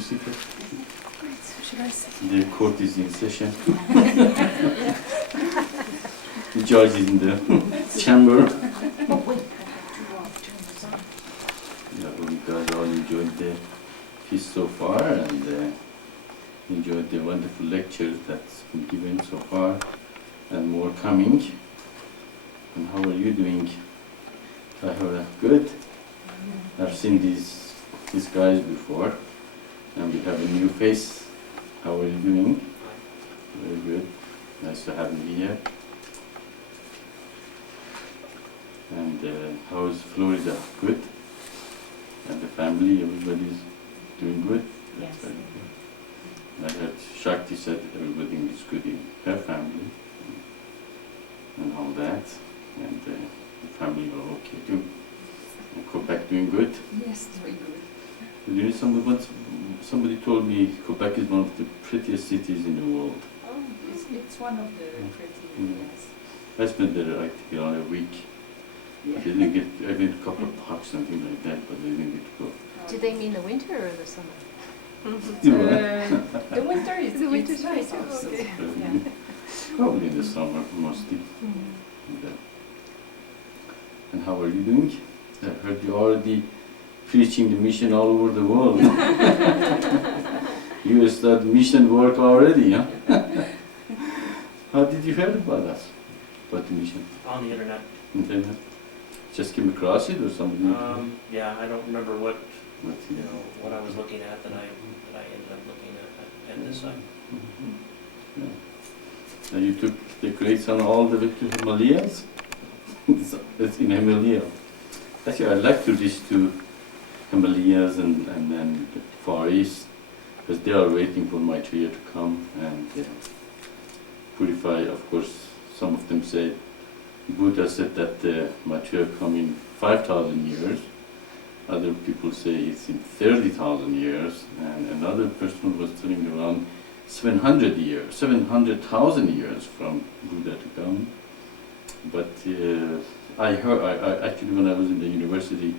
sit? Should I sit? The court is in session. The judge is in the chamber. Oh, wait. Yeah, well, you guys all enjoyed the feast so far and enjoyed the wonderful lecture that's been given so far and more coming. And how are you doing? Good. I've seen these guys before and we have a new face. How are you doing? Very good. Nice to have you here. And how is Florida? Good? And the family, everybody's doing good? Yes. Very good. I heard Shakti said everybody is good in her family and all that. And the family are okay too. And Quebec doing good? Yes, very good. You know, somebody told me Quebec is one of the prettiest cities in the world. Oh, it's one of the pretty, yes. I spent there like around a week. Yeah. I didn't get, I did a couple of parks, something like that, but I didn't get to go. Do they mean the winter or the summer? The winter is The winter it's nice too, also. okay. Yeah. Probably in the summer, mostly. Mm. And how are you doing? I heard you already preaching the mission all over the world. You start mission work already, huh? How did you hear about us? About the mission? On the internet. Internet? Just came across it or somebody? Yeah, I don't remember what What you know what I was looking at that I ended up looking at this site. Yeah. And you took the grades on all the way to Himalayas? It's in Himalaya. Actually, I'd like to reach to Himalayas and then the Far East, because they are waiting for Maitreya to come and purify. Of course, some of them say, Buddha said that Maitreya come in 5,000 years. Other people say it's in 30,000 years, and another person was telling around 700 years, 700,000 years from Buddha to come. But I actually, when I was in the university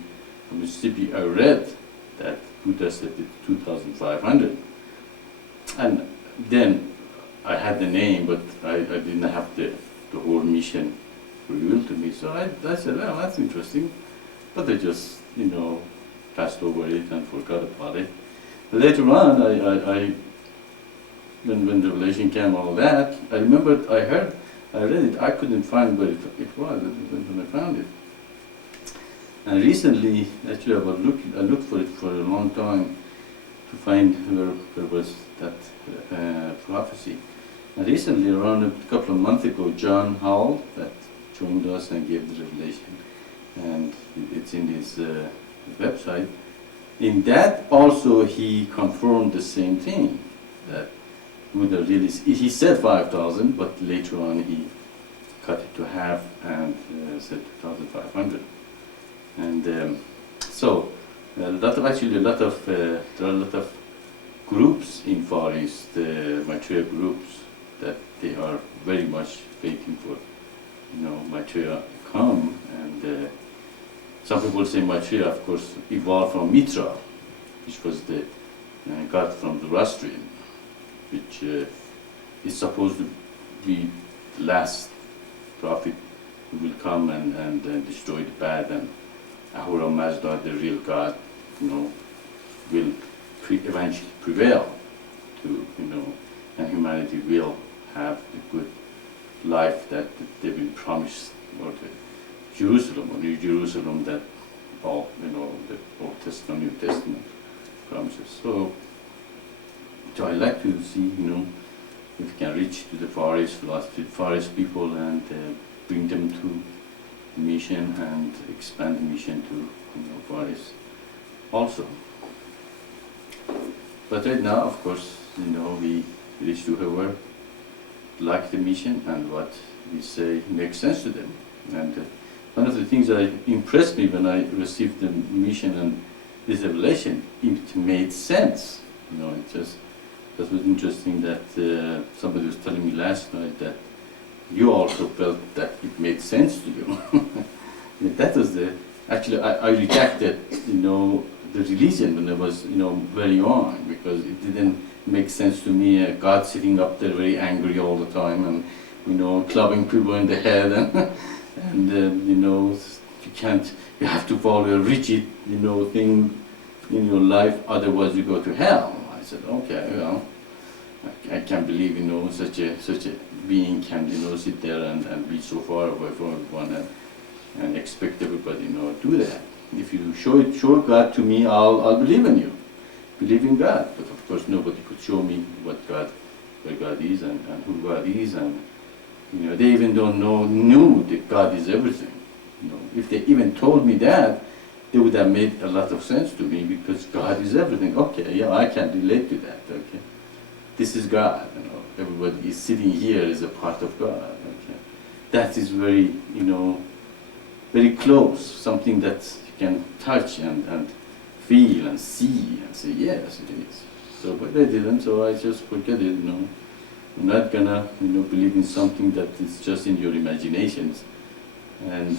of Mississippi, I read that Buddha said it's 2,500. And then I had the name, but I didn't have the whole mission revealed to me. So I said, well, that's interesting. But I just, passed over it and forgot about it. Later on, when the revelation came, all that, I remembered, I read it, I couldn't find where it was when I found it. And recently, actually, I looked for it for a long time to find where was that prophecy. And recently, around a couple of months ago, John Howell, that joined us and gave the revelation, and it's in his website. In that also, he confirmed the same thing, that Buddha really, he said 5,000, but later on he cut it to half and said 2,500. And so, there are a lot of groups in Far East, Maitreya groups, that they are very much waiting for, Maitreya to come. And some people say Maitreya, of course, evolved from Mitra, which was the god from the Zoroastrian, which is supposed to be the last prophet who will come and destroy the bad, and Ahura Mazda, the real God, will eventually prevail to, and humanity will have the good life that they've been promised, or the Jerusalem, or New Jerusalem, that all, the Old Testament, New Testament promises. So I like to see, if we can reach to the Far East philosophy, Far East people, and bring them to the mission and expand the mission to Far East also. But right now, of course, we reach to whoever like the mission and what we say makes sense to them. And one of the things that impressed me when I received the mission and this revelation, it made sense. That was interesting that somebody was telling me last night that you also felt that it made sense to you. That was actually, I rejected, the religion when I was, very young, because it didn't make sense to me. God sitting up there very angry all the time and, clubbing people in the head and you have to follow a rigid, thing in your life, otherwise you go to hell. I said, okay, I can't believe, such a being can, sit there and be so far away from everyone and expect everybody, do that. If you show God to me, I'll believe in you, believe in God. But of course, nobody could show me where God is and who God is, and they even don't knew that God is everything. If they even told me that, it would have made a lot of sense to me, because God is everything. Okay, yeah, I can relate to that. Okay, this is God. Everybody is sitting here is a part of God. Okay, that is very, very close. Something that you can touch and feel and see and say, yes, it is. So, but they didn't. So I just forget it. I'm not gonna, believe in something that is just in your imaginations. And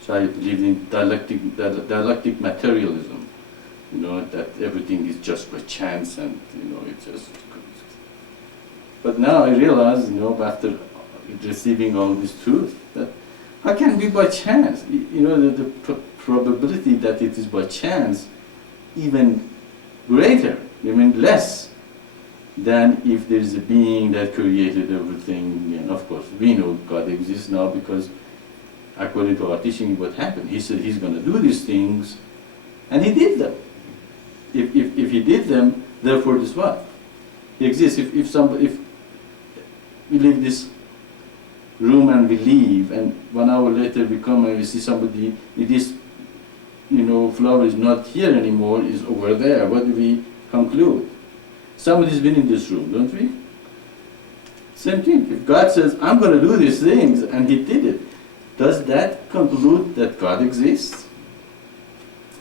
so I believe in dialectic materialism, that everything is just by chance and, it just. But now I realize, after receiving all this truth, that how can it be by chance? The probability that it is by chance even greater, less than if there is a being that created everything. And of course, we know God exists now because, according to our teaching, what happened? He said He's going to do these things, and He did them. If He did them, therefore, this what? He exists. If we leave this room and we leave, and 1 hour later we come and we see somebody, this, flower is not here anymore, is over there. What do we conclude? Somebody's been in this room, don't we? Same thing. If God says, I'm going to do these things, and He did it, does that conclude that God exists?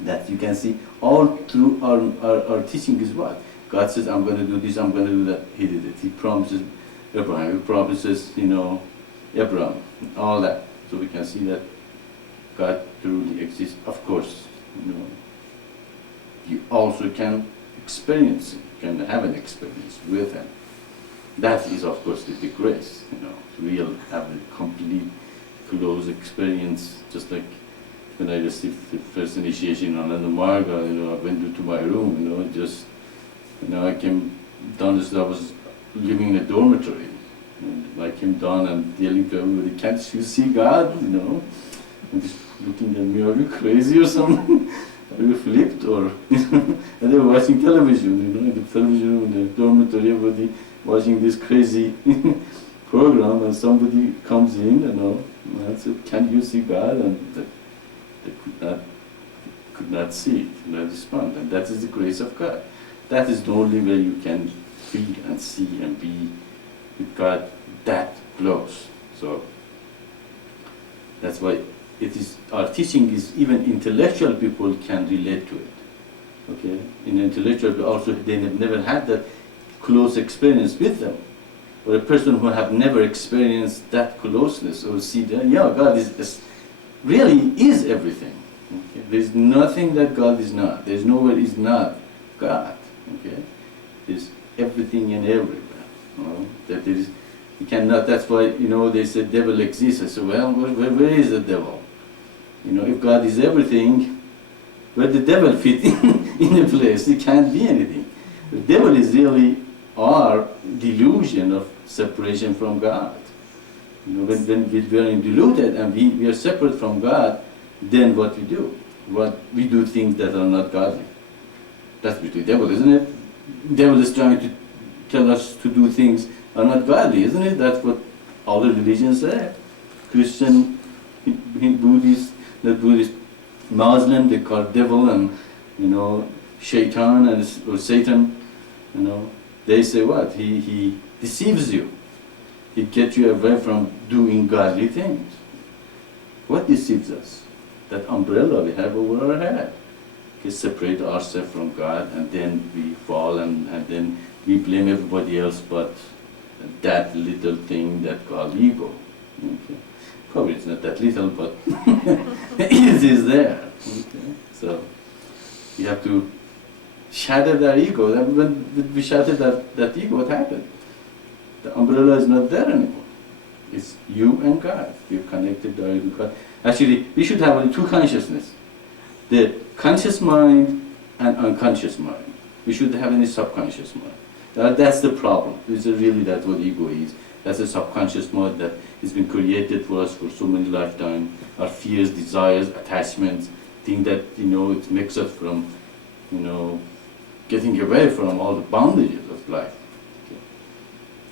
That you can see all through our teaching is what? God says, I'm going to do this, I'm going to do that. He did it. He promises Abraham, He promises, Abraham, all that. So we can see that God truly exists. Of course, you also can experience it, can have an experience with Him. That is, of course, the big grace, real, have a complete, close experience, just like when I received the first initiation on Ananda Marga, I went into my room, I came down I was living in a dormitory, and I came down and yelling to everybody, can't you see God, and just looking at me, are you crazy or something? Are you flipped or, and they were watching television, in the television, in the dormitory, everybody watching this crazy program, and somebody comes in, and I said, can you see God? And they could not see it, could not respond. And that is the grace of God. That is the only way you can feel and see and be with God that close. So that's why our teaching is, even intellectual people can relate to it. Okay? In intellectual, also they have never had that close experience with them. Or a person who have never experienced that closeness, or see that, God really is everything. Okay? There's nothing that God is not. There's nowhere is not God. Okay? There's everything and everywhere. That there is, you cannot. That's why they said devil exists. I said, well, where is the devil? If God is everything, where the devil fit in a place? It can't be anything. The devil is really our delusion of separation from God. When we are deluded and we are separate from God, then what we do? We do things that are not godly. That's with the devil, isn't it? The devil is trying to tell us to do things are not godly, isn't it? That's what all the religions say. Christian, Buddhist, Muslim, they call devil and shaitan or Satan. They say what? He deceives you. He gets you away from doing godly things. What deceives us? That umbrella we have over our head. We separate ourselves from God, and then we fall, and then we blame everybody else but that little thing that called ego. Okay. Probably it's not that little, but it is there. Okay. So you have to shatter that ego. And when we shatter that ego, what happened? The umbrella is not there anymore. It's you and God. We're connected directly to God. Actually, we should have only two consciousness. The conscious mind and unconscious mind. We shouldn't have any subconscious mind. That's the problem. That's what ego is. That's a subconscious mind that has been created for us for so many lifetimes. Our fears, desires, attachments, things that, it makes us from, getting away from all the bondages of life. Okay.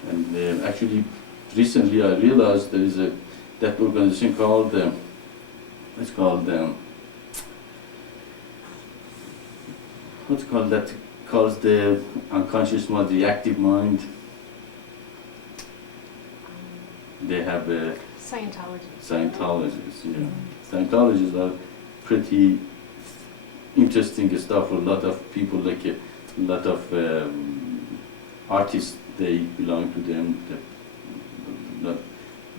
And actually, recently I realized there is that organization called, that calls the unconscious mind the active mind. They have Scientologists, yeah. Scientologists are pretty interesting stuff for a lot of people, like a lot of artists, they belong to them, not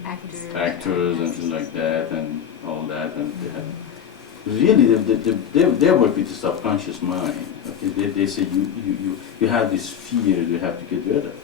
actors and things like that and all that, and they have really they work with the subconscious mind. Okay, they say you have this fear you have to get rid of.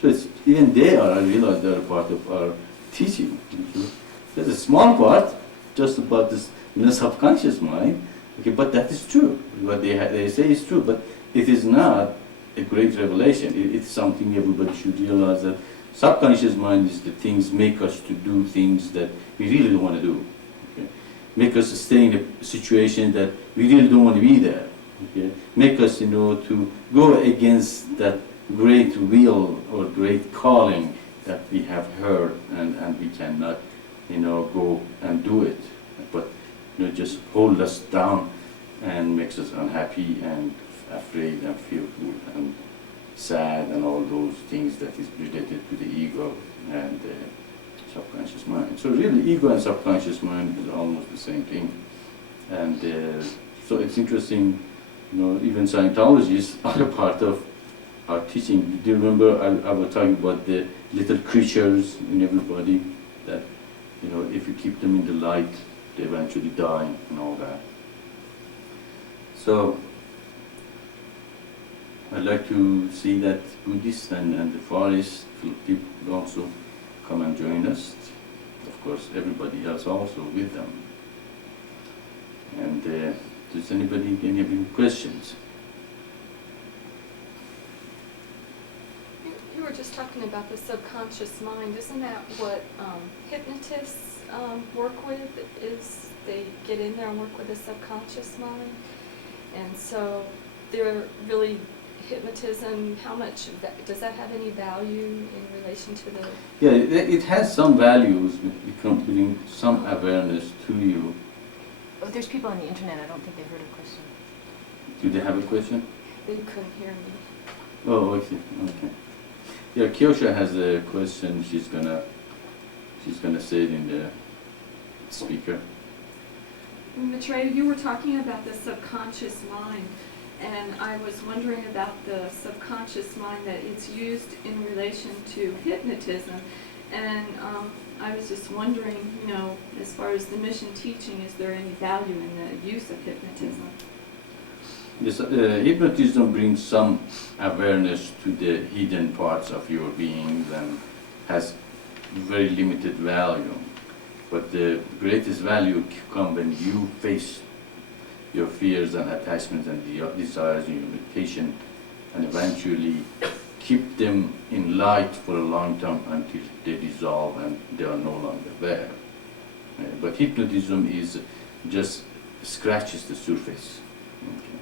So even I realize they are part of our teaching. Okay? There's a small part just about this subconscious mind. Okay, but that is true. What they say is true, but it is not a great revelation. It's something everybody should realize, that subconscious mind is the things make us to do things that we really don't want to do. Okay? Make us stay in a situation that we really don't want to be there. Okay? Make us, to go against that great will or great calling that we have heard, and we cannot, go and do it. But just hold us down and makes us unhappy and afraid and fearful and sad and all those things that is related to the ego and the subconscious mind. So really, ego and subconscious mind is almost the same thing. And so it's interesting, even Scientologists are a part of our teaching. Do you remember I was talking about the little creatures in everybody that, if you keep them in the light, they eventually die and all that. So I'd like to see that Buddhists and the forest people also come and join us. Of course, everybody else also with them. And does anybody any questions? You were just talking about the subconscious mind. Isn't that what hypnotists work with? Is they get in there and work with the subconscious mind? And so they're really hypnotism. How much does that have any value in relation to the? Yeah, it has some values. It can bring some awareness to you. Oh, there's people on the internet. I don't think they heard a question. Do they have a question? They couldn't hear me. Oh, okay. Yeah, Kyosha has a question. She's gonna say it in the speaker. Maitreya, you were talking about the subconscious mind, and I was wondering about the subconscious mind, that it's used in relation to hypnotism, and I was just wondering, as far as the mission teaching, is there any value in the use of hypnotism? Yes, hypnotism brings some awareness to the hidden parts of your being and has very limited value. But the greatest value comes when you face your fears and attachments and desires and your meditation, and eventually keep them in light for a long time until they dissolve and they are no longer there. But hypnotism is just scratches the surface. Okay.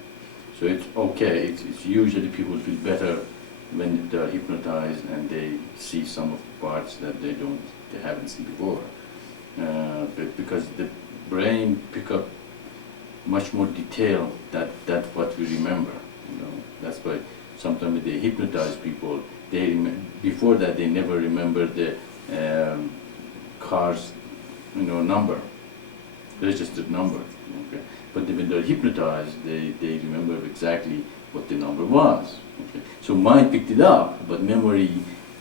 So it's okay. It's usually people feel better when they are hypnotized and they see some of the parts that they haven't seen before. But because the brain pick up much more detail that what we remember. That's why sometimes they hypnotize people. Before that they never remember the car's number, registered number. Okay. But when they're hypnotized, they remember exactly what the number was. Okay. So mind picked it up, but memory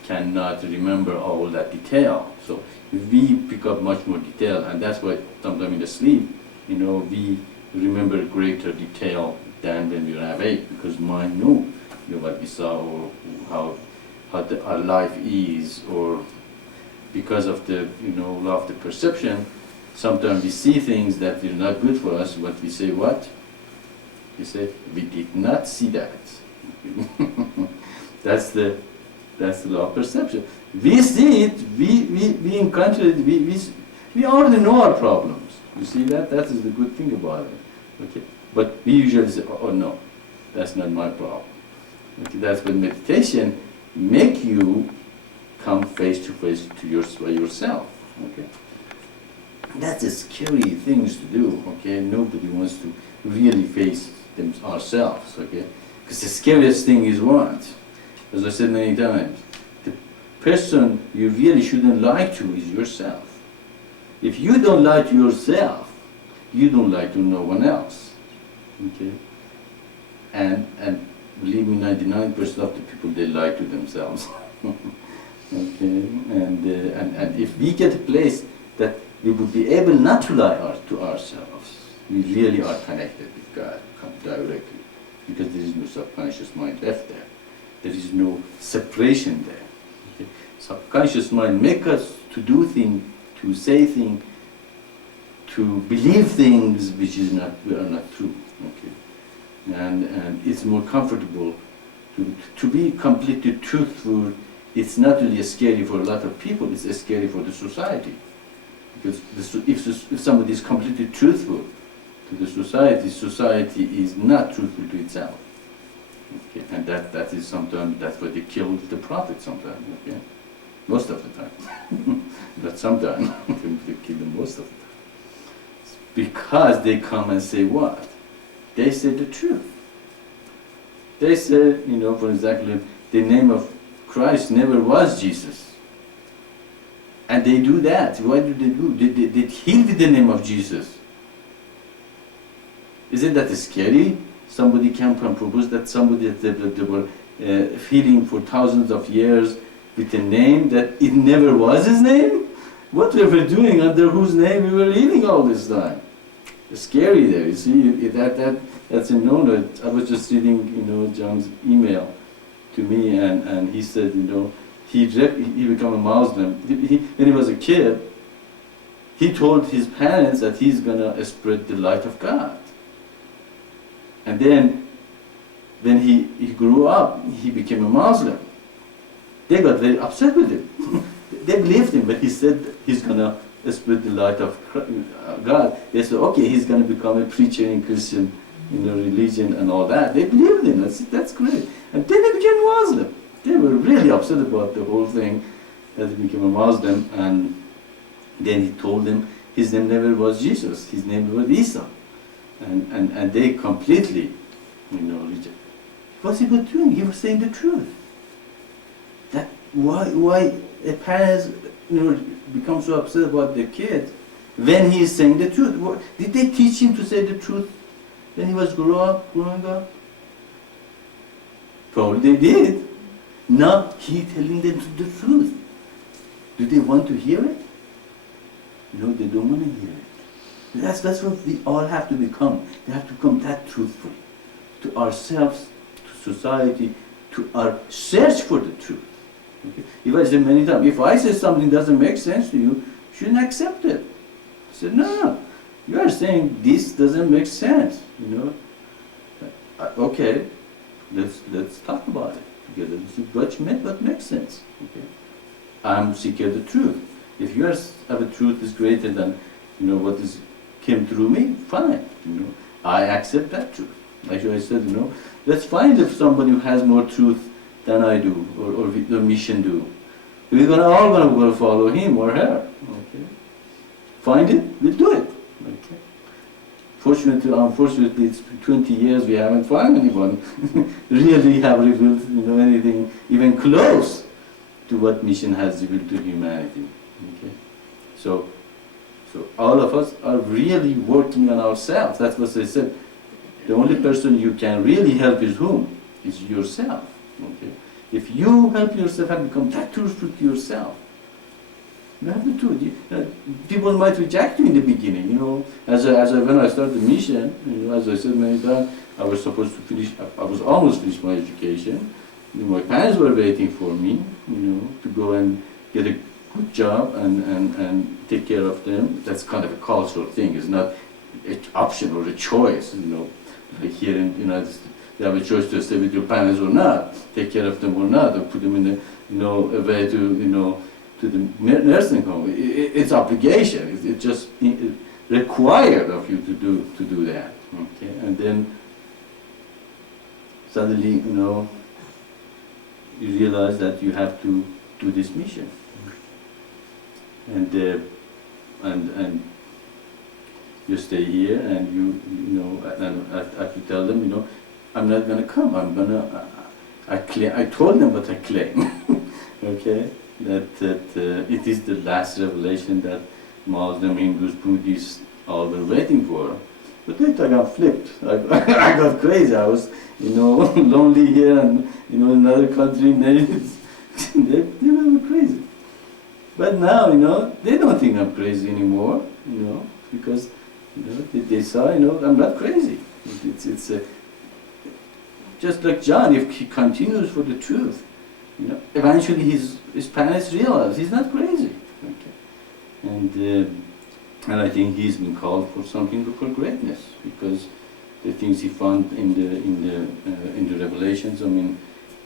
cannot remember all that detail. So we pick up much more detail, and that's why sometimes in the sleep, we remember greater detail than when we are awake, because mind know, what we saw, or how our life is, or because of the law of the perception. Sometimes we see things that are not good for us, but we say what? We say, we did not see that. That's the law of perception. We see it, we encounter it, we already know our problems. You see that? That is the good thing about it. Okay? But we usually say, oh no, that's not my problem. Okay? That's when meditation make you come face to face to yourself. Okay? That's a scary things to do. Okay? Nobody wants to really face ourselves. Okay? Because the scariest thing is what? As I said many times, the person you really shouldn't lie to is yourself. If you don't lie to yourself, you don't lie to no one else. Okay? And believe me, 99% of the people, they lie to themselves. Okay? And if we get a place that we would be able not to lie to ourselves, we really are connected with God directly, because there is no subconscious mind left there. There is no separation there. Okay? Subconscious mind make us to do things, to say things, to believe things which are not true. Okay? And it's more comfortable to be completely truthful. It's not really scary for a lot of people, it's scary for the society. Because if somebody is completely truthful to the society is not truthful to itself. Okay? And that is sometimes, that's why they kill the prophet sometimes. Okay? Most of the time. But sometimes they kill them most of the time. Because they come and say what? They say the truth. They say, for example, the name of Christ never was Jesus. And they do that. Why do they do? They heal with the name of Jesus. Isn't that scary? Somebody can propose that somebody that they were healing for thousands of years with a name that it never was his name? What we were doing, under whose name we were healing all this time? It's scary there, you see, that's a no-no. I was just reading, John's email to me, and he said, he became a Muslim. When he was a kid, he told his parents that he's gonna spread the light of God. And then, when he grew up, he became a Muslim. They got very upset with him. They believed him, but he said he's gonna spread the light of God. They said, okay, he's gonna become a preacher in Christian, religion and all that. They believed him. That's great. And then they became Muslim. They were really upset about the whole thing, that he became a Muslim. And then he told them his name never was Jesus. His name was Isa. And they completely, rejected. What's he was doing? He was saying the truth. That why a parents become so upset about their kid when he is saying the truth? Did they teach him to say the truth when he was growing up? Probably they did. Now he telling them the truth. Do they want to hear it? No, they don't want to hear it. That's what we all have to become. We have to become that truthful to ourselves, to society, to our search for the truth. Okay? If I say many times, if I say something doesn't make sense to you, you shouldn't accept it. I said, no, you are saying this doesn't make sense. Okay, let's talk about it together. What makes sense? Okay, I'm seeking the truth. If yours of the truth is greater than what came through me, fine. I accept that truth. Like I said, let's find if somebody who has more truth than I do, or the mission do. We're all gonna follow him or her. Okay. Find it, we'll do it. Okay. Fortunately, unfortunately, it's 20 years we haven't found anyone really have revealed anything even close to what mission has revealed to humanity. Okay. So all of us are really working on ourselves. That's what they said. The only person you can really help is whom? Is yourself. Okay? If you help yourself and become that truthful to yourself, You have the truth. People might reject you in the beginning, you know. When I started the mission, you know, as I said many times, I was supposed to finish. I was almost finished my education. You know, my parents were waiting for me, you know, to go and get a good job and take care of them. That's kind of a cultural thing. It's not an option or a choice, you know. Like here in the United States, you have a choice to stay with your parents or not, take care of them or not, or put them in the, you know, away to, you know, to the nursing home. It's obligation. It's just required of you to do that. Okay, and then suddenly, you know, you realize that you have to do this mission, and you stay here, and you know, and I have to tell them, you know, I'm not gonna come. I told them what I claim. Okay, that it is the last revelation that Muslim, Hindus, Buddhists all were waiting for. But later I got flipped. I got crazy. I was, you know, lonely here, and you know, in another country, and they were crazy. But now, you know, they don't think I'm crazy anymore, you know, because you know, they saw, you know, I'm not crazy. It's just like John, if he continues for the truth, you know, eventually his parents realize he's not crazy. Okay, and I think he's been called for something for greatness, because the things he found in the revelations, I mean,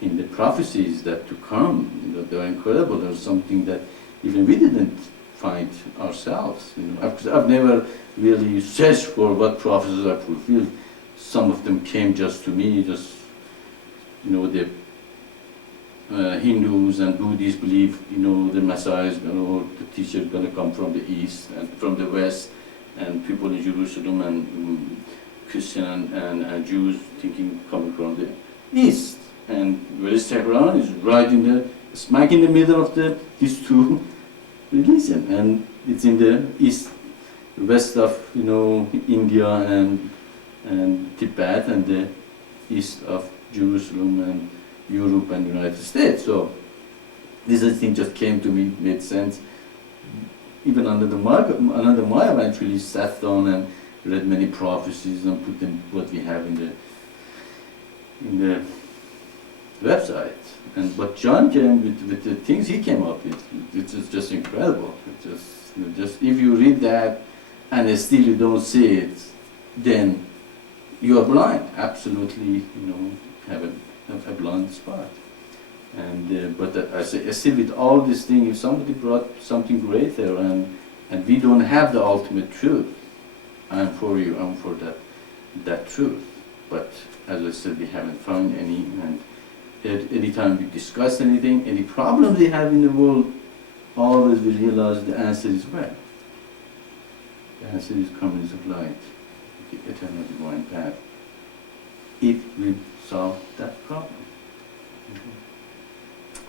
in the prophecies that to come, you know, they're incredible. There's something that even we didn't find ourselves. You know, I've never really searched for what prophecies are fulfilled. Some of them came just to me, just, you know, the Hindus and Buddhists believe, you know, the Messiah is the teacher is going to come from the east and from the west, and people in Jerusalem and Christian and Jews thinking coming from the east. And whereas Tehran is right in the smack in the middle of these two religions, and it's in the east, west of, you know, India and Tibet, and the east of Jerusalem and Europe and United States. So this thing just came to me, made sense. Even under the Maya, I eventually sat down and read many prophecies and put them what we have in the website. And what John came with the things he came up with, it's just incredible. It's just if you read that and still you don't see it, then you are blind. Absolutely, you know, have a blind spot. And but I say, still with all these things, if somebody brought something greater and we don't have the ultimate truth, I'm for you, I'm for that truth. But as I said, we haven't found any, and any time we discuss anything, any problems we have in the world, always we realize the answer is where? The answer is comings of light, the eternal divine path. If we solve that problem.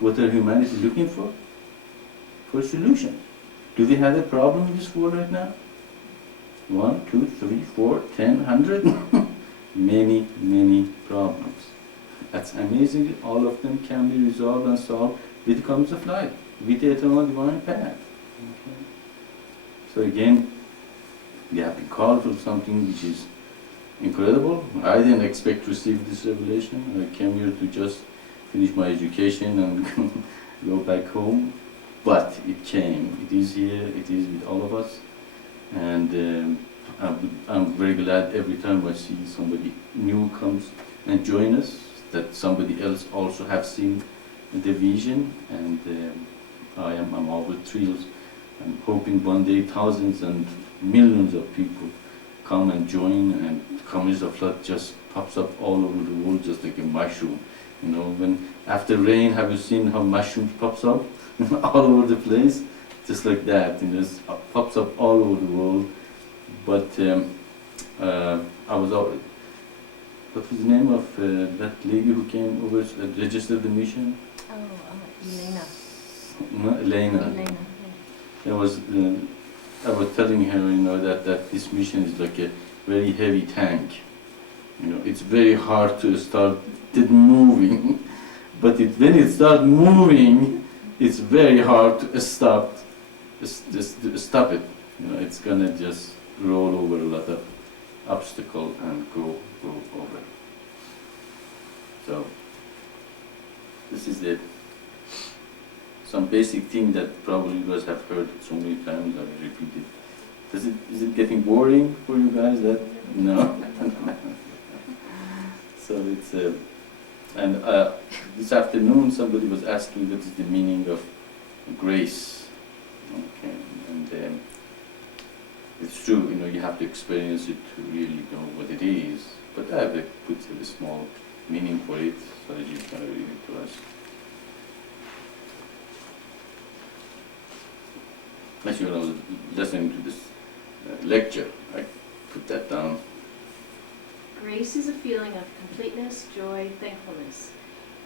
What are humanity looking for? For a solution. Do we have a problem in this world right now? 1, 2, 3, 4, 10, 100? Many, many problems. That's amazing. All of them can be resolved and solved with comings of light, with the eternal divine path. Okay. So again, we have been called for something which is incredible. I didn't expect to receive this revelation. I came here to just finish my education and go back home. But it came. It is here. It is with all of us. And I'm very glad every time I see somebody new comes and join us, that somebody else also have seen the vision. And I'm always thrilled. I'm hoping one day thousands and millions of people come and join, and communist of flood just pops up all over the world, just like a mushroom. You know, when after rain, have you seen how mushrooms pops up all over the place? Just like that, you know, it pops up all over the world. But I was out. What was the name of that lady who came over, registered the mission? Oh, Elena. No, Elena. Elena. I was telling her, you know, that this mission is like a very heavy tank. You know, it's very hard to start it moving, but when it starts moving, it's very hard to stop just stop it. You know, it's gonna just roll over a lot of obstacle and go over. So this is some basic thing that probably you guys have heard so many times. I will repeat it. Is it getting boring for you guys? That no. So it's and this afternoon somebody was asking what is the meaning of grace. Okay, and it's true. You know, you have to experience it to really know what it is. But I have put a small meaning for it so that you can read it to us. Actually, when I was listening to this lecture, I put that down. Grace is a feeling of completeness, joy, thankfulness.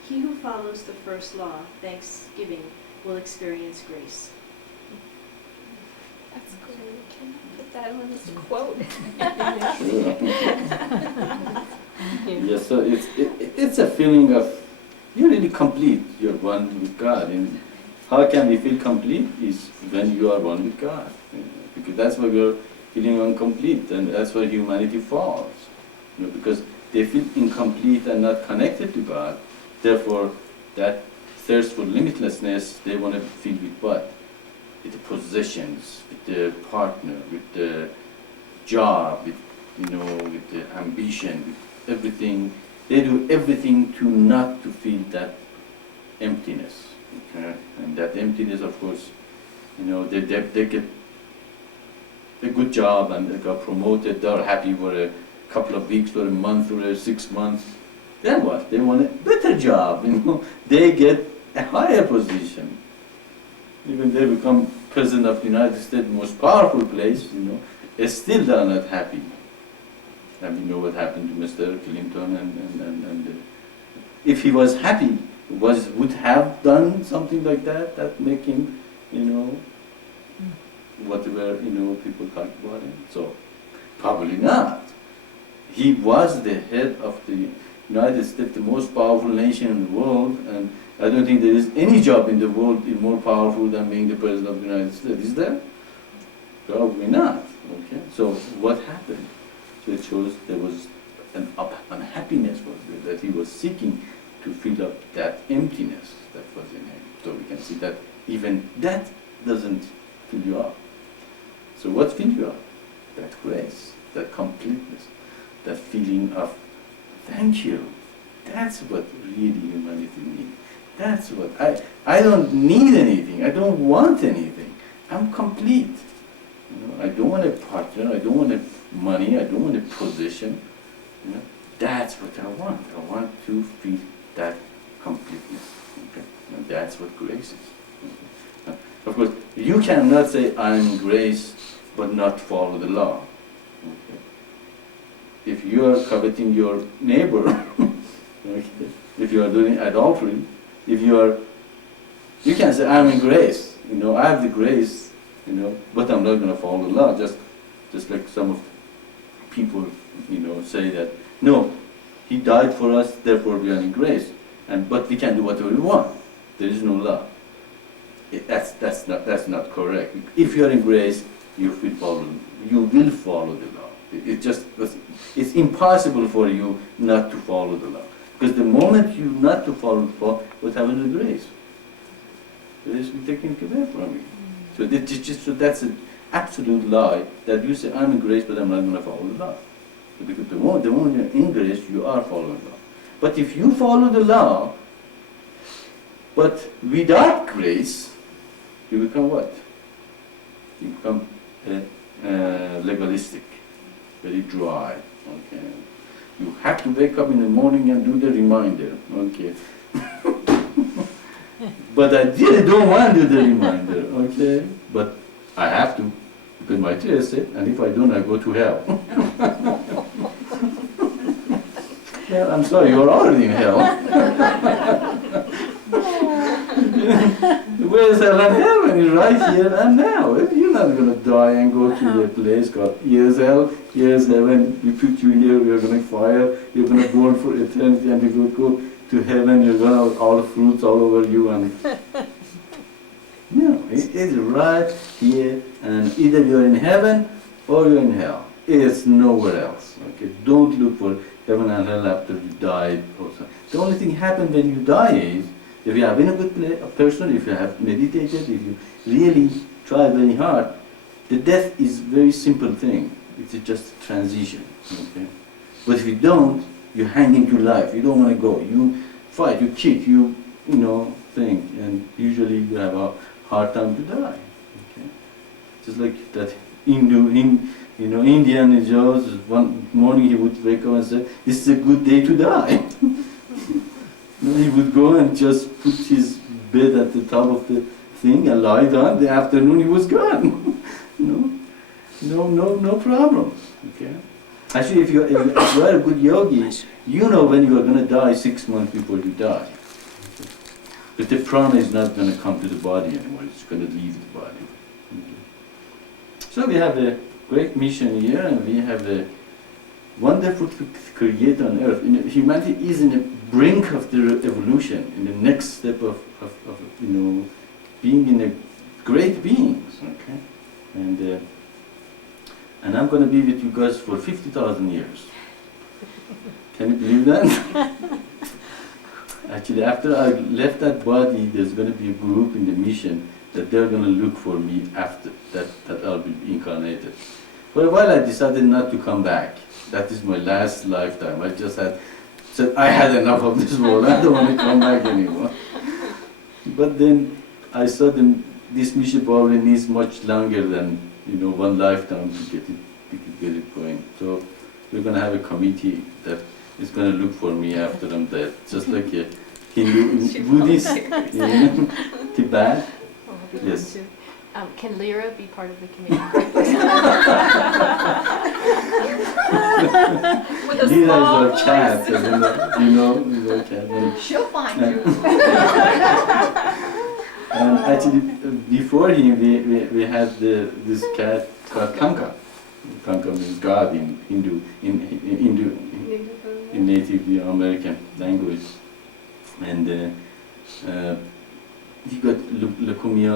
He who follows the first law, thanksgiving, will experience grace. That's great. Can I put that on as a quote? Yes, so it's a feeling of you're really complete. You're one with God. And how can we feel complete? Is when you are one with God. Because that's why we're feeling incomplete, and that's why humanity falls. You know, because they feel incomplete and not connected to God. Therefore, that thirst for limitlessness, they want to feel with what? With the possessions, with the partner, with the job, with with the ambition, with everything. They do everything to not to feel that emptiness. Okay? And that emptiness, of course, they get a good job and they got promoted. They're happy for a couple of weeks or a month or 6 months. Then what? They want a better job. They get a higher position. Even they become president of the United States, most powerful place, still they are not happy. And we know what happened to Mr. Clinton and if he was happy, would have done something like that make him, whatever, people talk about him. So, probably not. He was the head of the United States, the most powerful nation in the world, and I don't think there is any job in the world more powerful than being the president of the United States. Is there? Probably not. Okay. So what happened? So it shows there was an unhappiness that he was seeking to fill up that emptiness that was in him. So we can see that even that doesn't fill you up. So what fills you up? That grace, that completeness, that feeling of thank you. That's what really humanity needs. That's what I don't need anything. I don't want anything. I'm complete. I don't want a partner. I don't want money. I don't want a position. That's what I want. I want to feel that completeness. Okay? And that's what grace is. Okay? Of course, you cannot say I'm in grace but not follow the law. Okay? If you are coveting your neighbor, okay, if you are doing adultery, you can say I'm in grace. I have the grace, but I'm not going to follow the law. Just like some of people, say that no, he died for us, therefore we are in grace, but we can do whatever we want. There is no law. That's not correct. If you are in grace, you will follow the law. It's impossible for you not to follow the law. Because the moment you not to follow the law, what happens to grace? Grace will be taken away from you. So that's an absolute lie that you say, I'm in grace, but I'm not going to follow the law. Because the moment you're in grace, you are following the law. But if you follow the law, but without grace, you become what? You become legalistic, very dry. Okay. You have to wake up in the morning and do the reminder. Okay. But I really don't want to do the reminder. Okay. But I have to, because Maitreya said, and if I don't, I go to hell. Well, I'm sorry, you're already in hell. Where's hell and heaven? Is right here and now. You're not going to die and go to a place called here's hell, here's heaven. We put you here, we're going to fire, you're going to burn for eternity, and you go to heaven, you're going to have all the fruits all over you. And no, It is right here, and either you're in heaven or you're in hell. It's nowhere else. Okay, don't look for heaven and hell after you died. Also, the only thing happens when you die is if you have been a good person, if you have meditated, if you really try very hard, the death is very simple thing. It's just a transition. Okay, but if you don't, you hang into life. You don't want to go. You fight. You kick. You think, and usually you have a hard time to die. Okay, just like that Indian Joe's one morning he would wake up and say, "This is a good day to die." He would go and just put his bed at the top of the thing and lie down. The afternoon he was gone. No problem. Okay. Actually, if you are a good yogi, you know when you are going to die 6 months before you die. But the prana is not going to come to the body anymore. It's going to leave the body. Okay. So we have a great mission here, and we have a wonderful to create on earth. Humanity is in the brink of the evolution, in the next step of being in a great beings. Okay, and I'm going to be with you guys for 50,000 years. Can you believe that? Actually, after I left that body, there's going to be a group in the mission that they're going to look for me after that I'll be incarnated. For a while, I decided not to come back. That is my last lifetime. I just said I had enough of this world. I don't want to come back anymore. But then I saw this mission probably needs much longer than one lifetime to get it going. So we're going to have a committee that is going to look for me after I'm dead, just like a Hindu, Buddhist, Tibet. Yes. Can Lyra be part of the committee? Lira is our cat, is our cat. She'll find you. And actually, before him, we had this cat called Kanka. Kanka means God in Hindu, in Native American language. And he got leukemia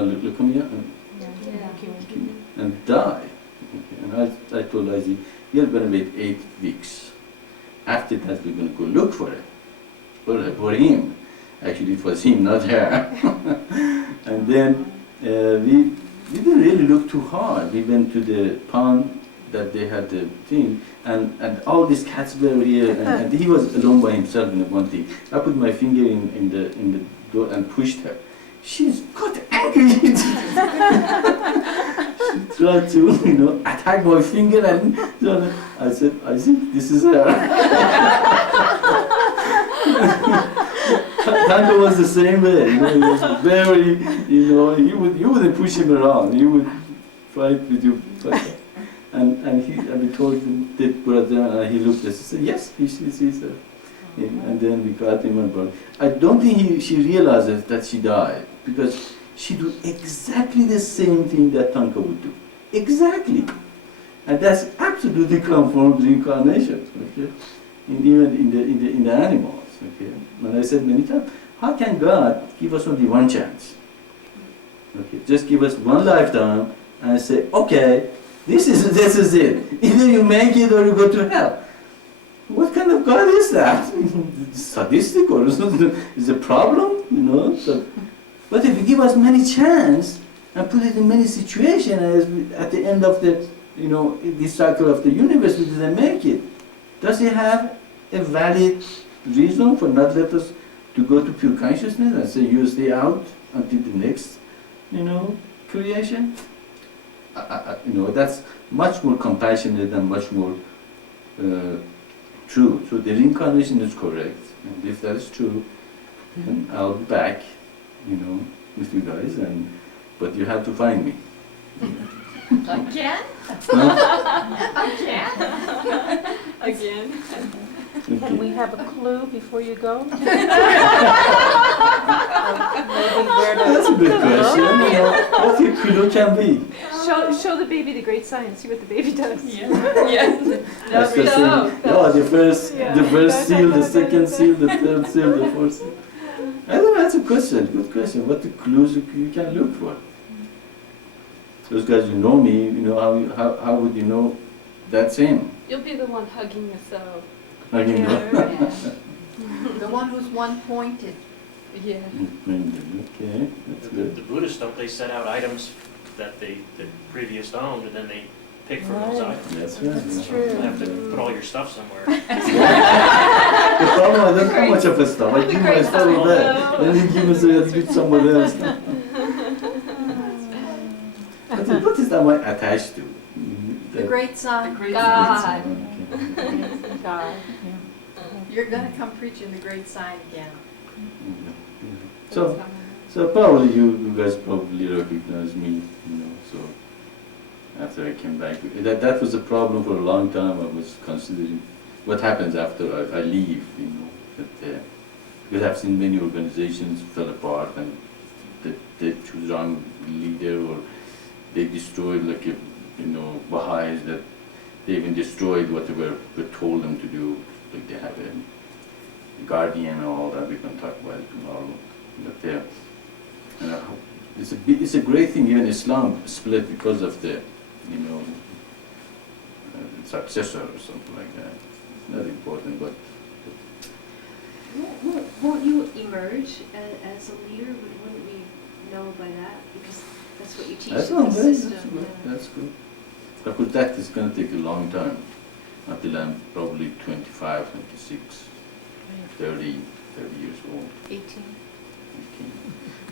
and died. Okay. And I told Isaac, you're going to wait 8 weeks. After that, we're going to go look for it, for him. Actually, it was him, not her. And then we didn't really look too hard. We went to the pond that they had the thing, and all these cats were here, and he was alone by himself in the one thing. I put my finger in the door and pushed her. She's got angry. She tried to, attack my finger, and I said, I think this is her. Tango was the same way. He was very, you wouldn't push him around. He would fight with you. And we told him that brother, and he looked at us and said, yes, he sees her. And then we got him and brought him. I don't think she realizes that she died, because she do exactly the same thing that Tanka would do. Exactly. And that's absolutely conformed to incarnation. Okay? Even in the animals. Okay? And I said many times, how can God give us only one chance? Okay, just give us one lifetime and say, okay, this is it. Either you make it or you go to hell. What kind of God is that? Sadistic or is a problem? So, but if you give us many chances and put it in many situations, as at the end of the this cycle of the universe, we didn't make it. Does it have a valid reason for not let us to go to pure consciousness and say you stay out until the next creation? That's much more compassionate and much more true. So the reincarnation is correct, and if that is true, then I'll be back, with you guys. But you have to find me. Again? Again? Again. Can we have a clue before you go? Maybe where That's a good question. What your clue can be? Show the baby the great science. See what the baby does. Yes. That's the same. No, the first seal, the second seal, the third seal, the fourth seal. I don't know, that's a question, good question. What the clues you can look for? those guys, you know me, you know, how would you know that same? You'll be the one hugging the so. I mean, The one who's one-pointed. Yeah. okay, that's The good. Buddhists, don't they set out items that the previous owned, and then they pick from those Right. items? That's right. That's yeah. true. You have to put all your stuff somewhere. The problem, I don't have much of a stuff. I give my stuff with that. Then you give me so you give somebody else. What is that one attached to? The great sign. God. Okay. God, You're gonna come preaching the great sign again. So probably you guys probably recognize me, you know, so after I came back. That was a problem for a long time. I was considering what happens after I leave, you know, because I've seen many organizations fell apart and they choose wrong leader, or they destroyed, like, you know, Baha'is, that they even destroyed whatever we told them to do. Like they have a guardian and all that. We can talk about it tomorrow. But it's a great thing. Even Islam split because of the, you know, successor or something like that. Not important, but Won't you emerge as a leader? Wouldn't we know by that? Because that's what you teach that's in not the bad. system. That's good. yeah. That's good. Of course, that is going to take a long time. Until I'm probably 25, 26, 30 years old. 18. 18.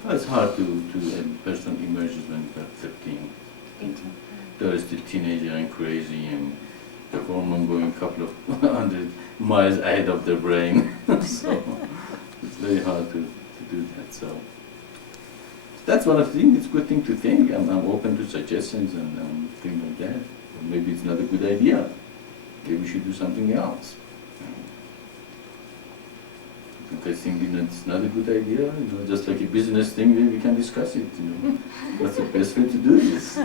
Well, it's hard to a person emerges when they're 13. 18. They're still teenager and crazy, and the hormone going a couple of 100 miles ahead of their brain. So it's very hard to do that. So that's one of the things. It's a good thing to think. I'm open to suggestions and things like that. Or maybe it's not a good idea. Maybe we should do something else. If I think it's not a good idea, you know, just like a business thing, maybe we can discuss it. You know, what's the best way to do this?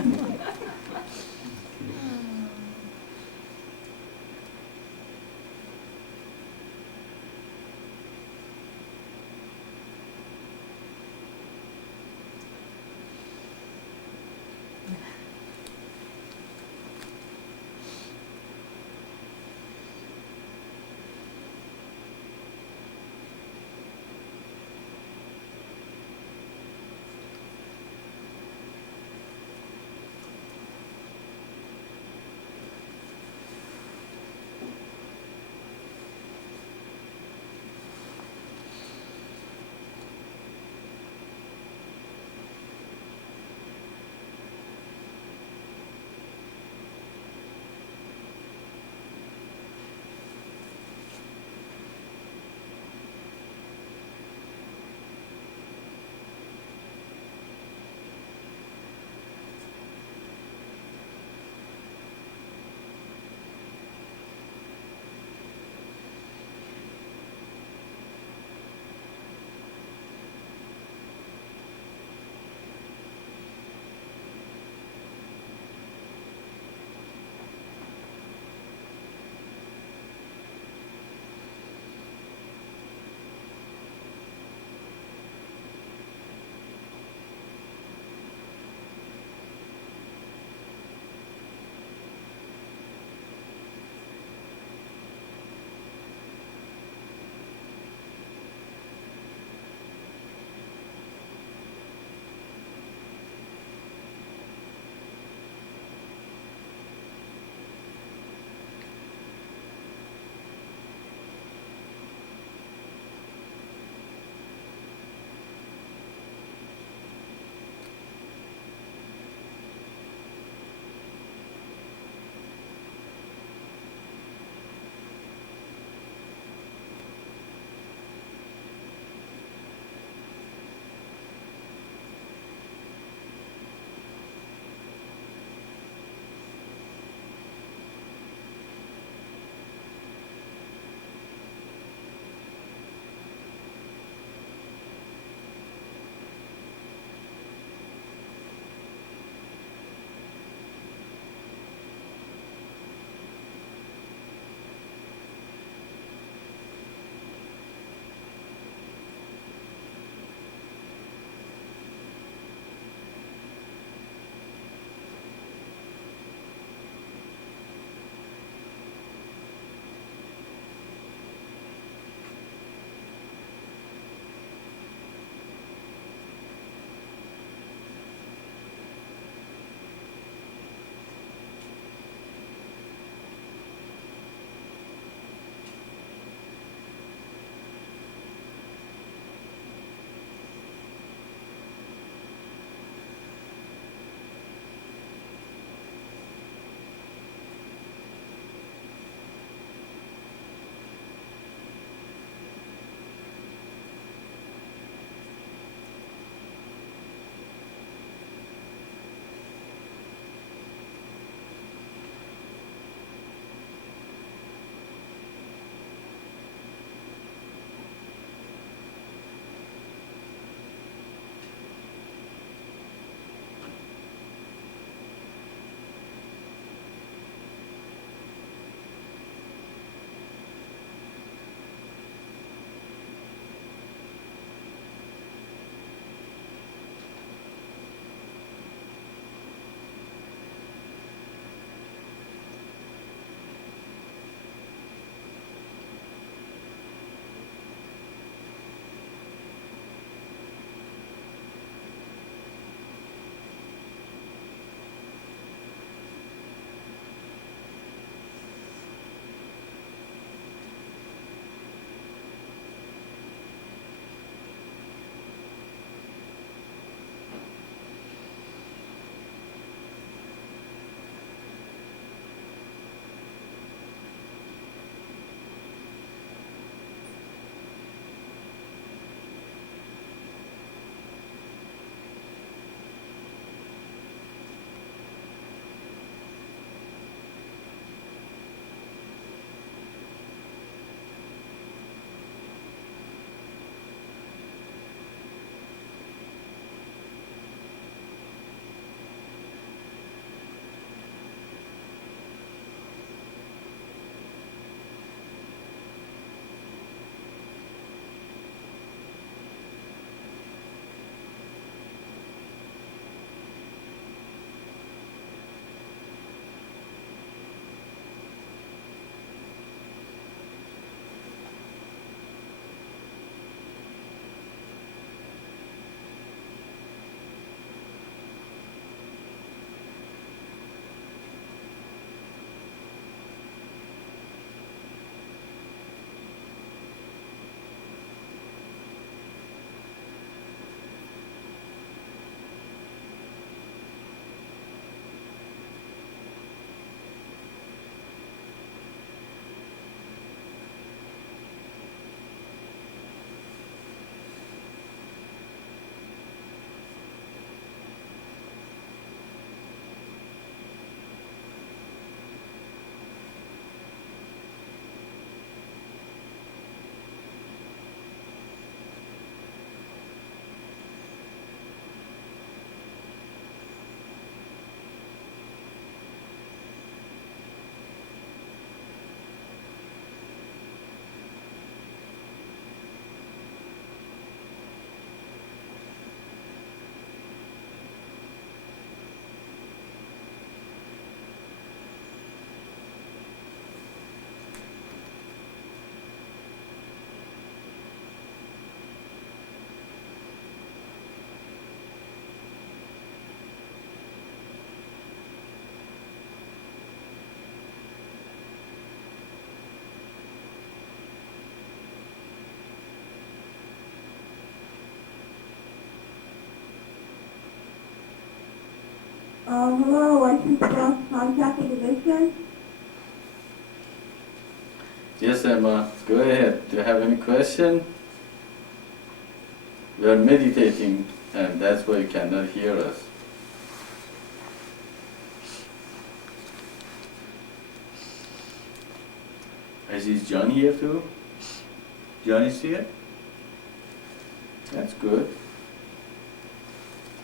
Hello, I just lost contact with the mission. Yes, Emma, go ahead. Do you have any question? We are meditating, and that's why you cannot hear us. Is John here too? John is here? That's good.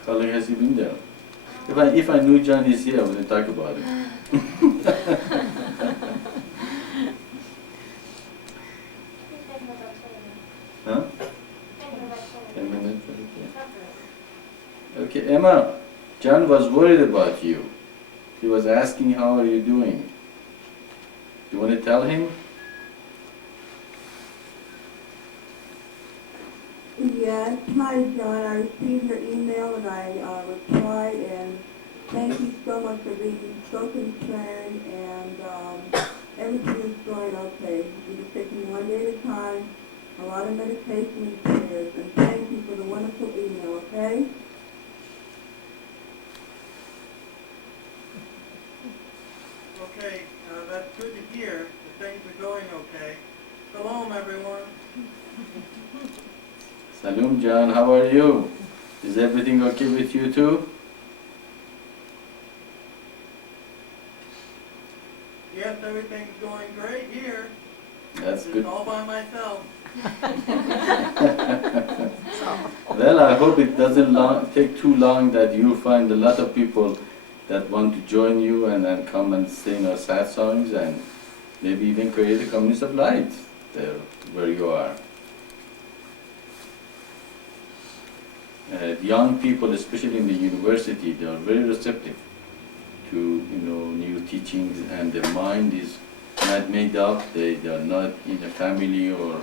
How long has he been there? If I knew John is here, I wouldn't talk about it. Huh? 10 minutes? Okay, Emma, John was worried about you. He was asking how are you doing. You want to tell him? Yes, hi John, I received your email and I replied, and thank you so much for being so concerned, and everything is going okay. You're just taking one day at a time, a lot of meditation and prayers, and thank you for the wonderful email, okay? Okay, that's good to hear. The things are going okay. Shalom, everyone. Salam, John, how are you? Is everything okay with you too? Yes, everything's going great here. That's Just good. all by myself. Well, I hope it doesn't take too long that you'll find a lot of people that want to join you and then come and stay in our satsangs and maybe even create a community of light there where you are. Young people, especially in the university, they are very receptive to new teachings, and their mind is not made up. They are not in a family or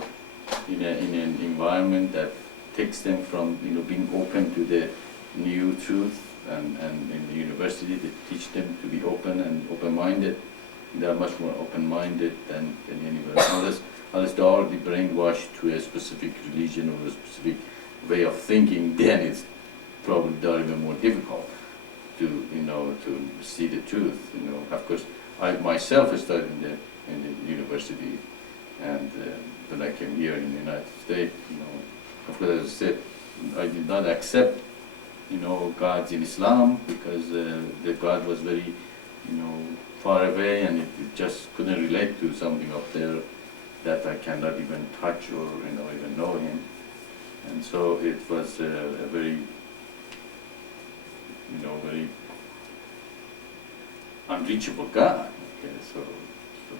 in an environment that takes them from being open to the new truth. And in the university, they teach them to be open and open-minded. They are much more open-minded than anywhere, unless they're already brainwashed to a specific religion or a specific way of thinking. Then it's probably even more difficult to to see the truth. Of course, I myself studied in the university, and when I came here in the United States, of course, as I said, I did not accept gods in Islam because the God was very far away, and it just couldn't relate to something up there that I cannot even touch or even know him. And so it was a very very unreachable God. Okay,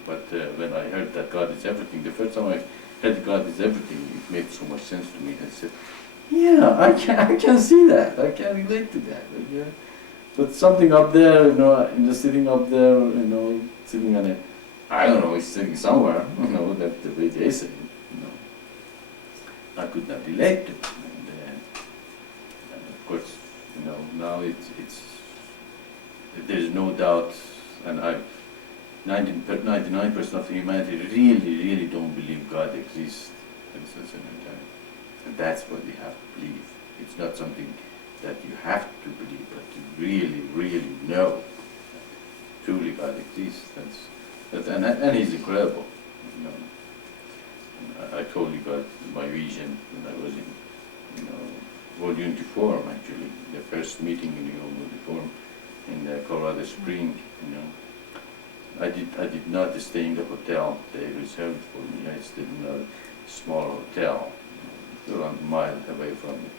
but when I heard that God is everything, the first time I heard God is everything, it made so much sense to me. I said, yeah, I can see that, I can relate to that. Okay? But something up there, sitting up there, sitting on I don't know, it's sitting somewhere, that the way they say it, I could not relate to it. And of course, now there's no doubt, and 99% of humanity really don't believe God exists. And that's what we have to believe. It's not something that you have to believe, but you really know that truly God exists. And He's incredible. I told you about my vision when I was in World Unity Forum, actually, the first meeting in the World Unity Forum in Colorado Springs. I did not stay in the hotel they reserved for me. I stayed in a small hotel, around a mile away from it.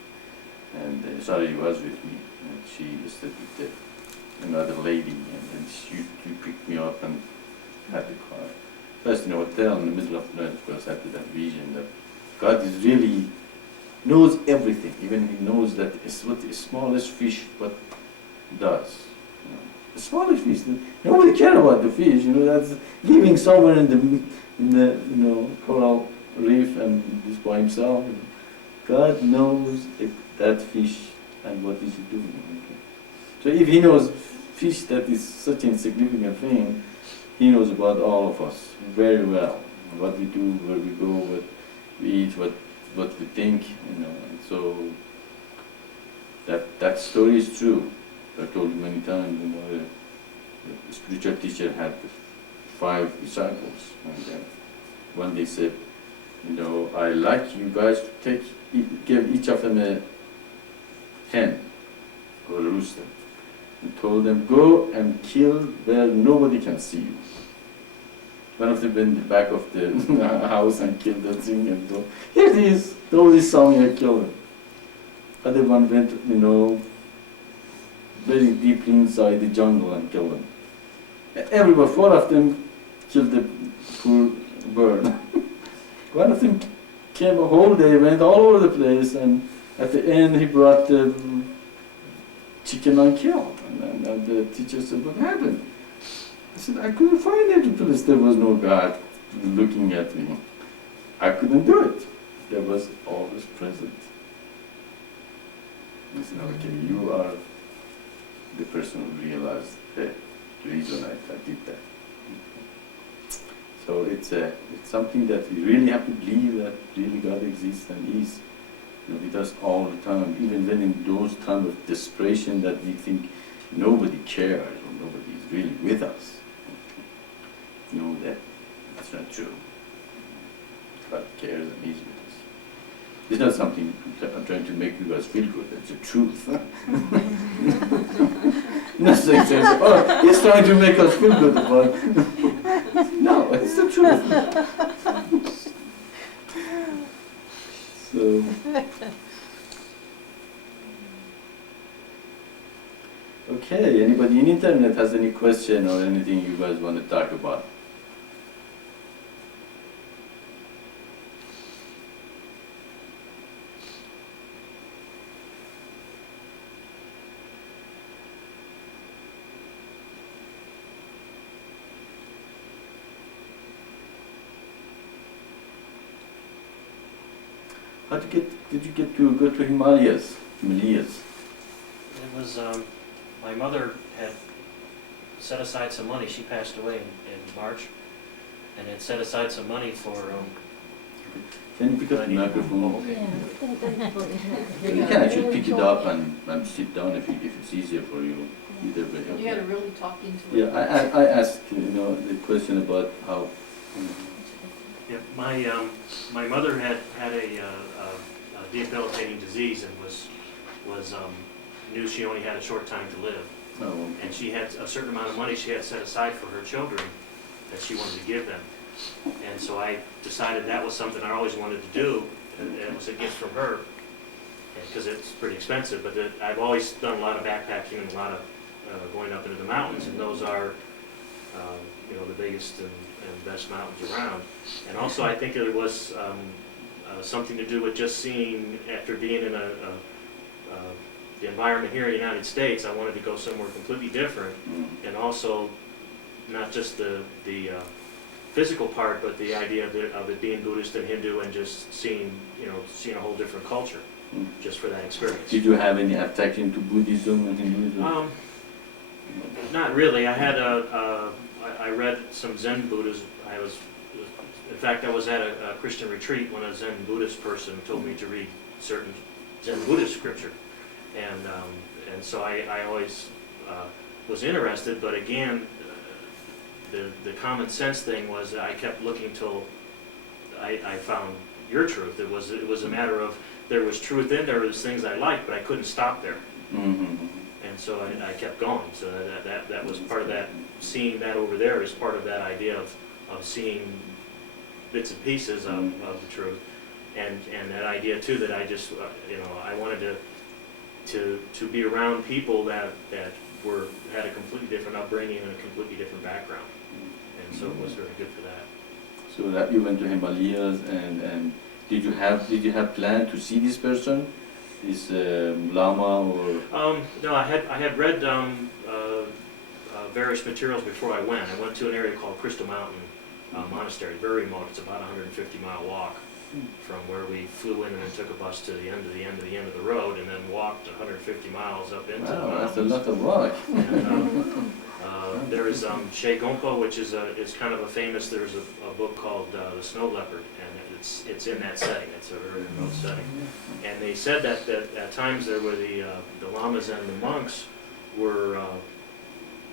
And Sari was with me, and she stayed with another lady, and then she picked me up and had the car. First in a hotel in the middle of the night, of course, after that vision that God is really knows everything. Even He knows that it's what the smallest fish what does. The smallest fish. Nobody cares about the fish. That's living somewhere in the coral reef and just by himself. God knows that fish and what is He doing. Okay? So if He knows fish that is such an insignificant thing, He knows about all of us very well. What we do, where we go, what we eat, what we think, and so that story is true. I told you many times, the spiritual teacher had 5 disciples, and one day said, I like you guys to give each of them a hen or a rooster, and told them, go and kill where nobody can see you. One of them went in the back of the house and killed that thing and go, here it is, nobody saw me, I killed it. Other one went, very deeply inside the jungle and killed them. Everybody, 4 of them killed the poor bird. One of them came a whole day, went all over the place, and at the end he brought the chicken unkilled. And the teacher said, what happened? I said, I couldn't find any place. There was no God looking at me. I couldn't do it. There was always present. I said, okay, you are the person who realized the reason I did that. So it's something that we really have to believe that really God exists and is with us all the time, even when in those times of desperation that we think nobody cares or nobody is really with us. Know that that's not true. God cares and is with us. It's not something I'm trying to make you guys feel good, that's the truth. Not saying, oh, he's trying to make us feel good about it. No, it's the truth. So, okay, anybody in internet has any question or anything you guys want to talk about? Did you get to go to Himalayas? It was, my mother had set aside some money. She passed away in March, and had set aside some money for. Can you pick up the microphone? Oh, okay. You can actually pick it up and sit down if it's easier for you. Either way. You gotta really talk into it. Yeah, I asked the question about how. Yeah, my mother had a debilitating disease and was knew she only had a short time to live. Oh, okay. And she had a certain amount of money she had set aside for her children that she wanted to give them. And so I decided that was something I always wanted to do, and it was a gift from her, because it's pretty expensive, but I've always done a lot of backpacking and a lot of going up into the mountains, and those are the biggest and best mountains around. And also I think it was something to do with just seeing, after being in the environment here in the United States, I wanted to go somewhere completely different, and also not just the physical part, but the idea of it being Buddhist and Hindu, and just seeing a whole different culture, just for that experience. Did you have any attraction to Buddhism and Hinduism? Not really. I had I read some Zen Buddhism. In fact, I was at a Christian retreat when a Zen Buddhist person told me to read certain Zen Buddhist scripture, and so I always was interested. But again, the common sense thing was that I kept looking till I found your truth. It was a matter of, there was truth in there, was things I liked, but I couldn't stop there. Mm-hmm. And so I kept going. So that was part of that. Seeing that over there is part of that idea of seeing bits and pieces of the truth, and that idea too that I just I wanted to be around people that had a completely different upbringing and a completely different background, and so it was very good for that. So that you went to Himalayas, and did you have plan to see this person, this Lama, or? No, I had read various materials before I went. I went to an area called Crystal Mountain Monastery, very remote. It's about a 150-mile walk from where we flew in and then took a bus to the end of the road, and then walked 150 miles up into the mountains. That's a lot of walk. And there is Shea Gompa, which is kind of a famous. There's a book called The Snow Leopard, and it's in that setting. It's a very remote setting. And they said that at times there were the lamas and the monks were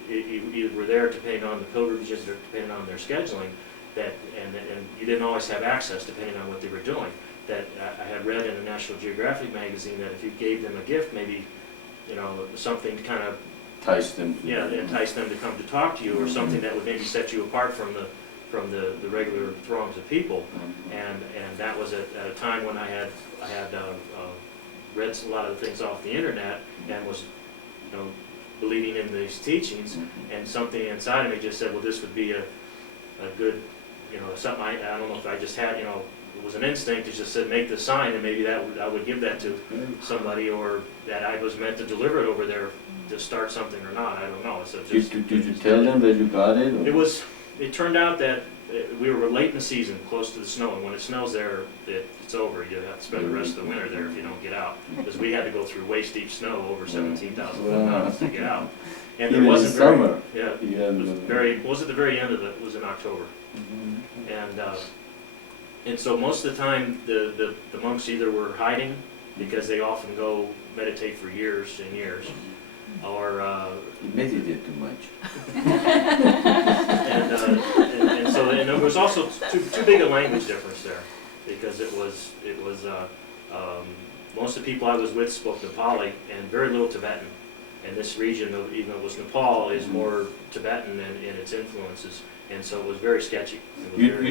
either were there depending on the pilgrimages or depending on their scheduling, that and you didn't always have access depending on what they were doing. That I had read in a National Geographic magazine that if you gave them a gift, maybe, you know, something to kind of Entice them. yeah, entice them to come to talk to you, or something that would maybe set you apart from the regular throngs of people. And that was at a time when I had read a lot of the things off the internet and was, you know, believing in these teachings, and something inside of me just said, well, this would be a good, you know, something I don't know if I just had, you know, it was an instinct. It just said make the sign, and maybe I would give that to somebody, or that I was meant to deliver it over there to start something or not. I don't know. So just, Did you tell them that you got it? Or? It turned out that we were late in the season, close to the snow, and when it snows there, it's over. You have to spend the rest of the winter there if you don't get out, because we had to go through waist-deep snow over 17,000 miles to get out. And even there wasn't in summer. yeah, it was was at the very end of it. It was in October, and so most of the time the monks either were hiding because they often go meditate for years and years, or You meditate too much. and so there was also too big a language difference there, because it was most of the people I was with spoke Nepali and very little Tibetan, and this region, even though it was Nepal, is more Tibetan in its influences, and so it was very sketchy. It was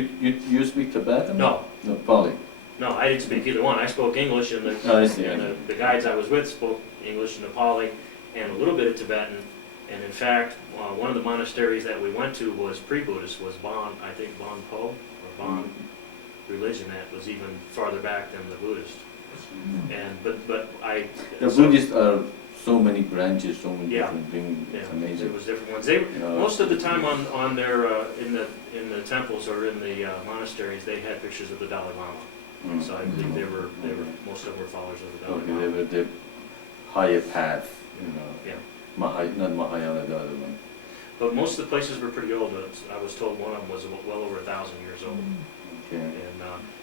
You speak Tibetan? No. No, Pali. No, I didn't speak either one. I spoke English, and I see. the guides I was with spoke English and Nepali and a little bit of Tibetan. And in fact, one of the monasteries that we went to was pre-Buddhist, was Bon Po, or Bon religion, that was even farther back than the Buddhist. And but The Buddhists are so many branches, so many Yeah. different things. It's yeah, amazing. it was different ones. They most of the time on their in the temples or in the monasteries, they had pictures of the Dalai Lama. So I believe they were most of them were followers of the Dalai Okay, Lama. they were the higher path, you know. Yeah. Not Mahayana, the other one. But most of the places were pretty old. I was told one of them was well over 1,000 years old. Okay.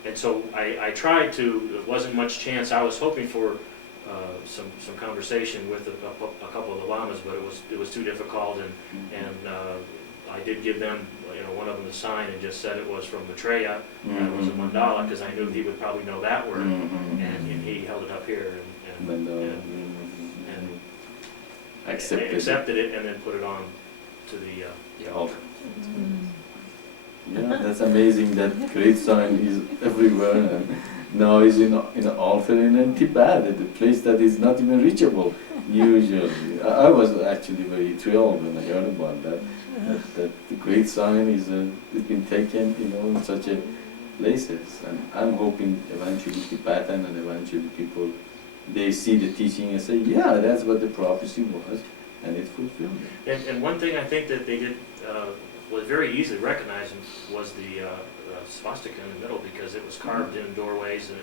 And so I tried to. It wasn't much chance. I was hoping for some conversation with a couple of the lamas, but it was too difficult. And I did give them, you know, one of them the sign and just said it was from Maitreya. That was a mandala, because I knew he would probably know that word. And he held it up here and accepted it and then put it on to the altar. Yeah, that's amazing. That great sign is everywhere, and now is in an altar in Tibet, at a place that is not even reachable usually. I was actually very thrilled when I heard about that. That the great sign is it's been taken, you know, in such a places, and I'm hoping eventually Tibetan and eventually people, they see the teaching and say, yeah, that's what the prophecy was, and it fulfilled it. And one thing I think that they did was very easily recognized was the swastika in the middle, because it was carved in doorways, and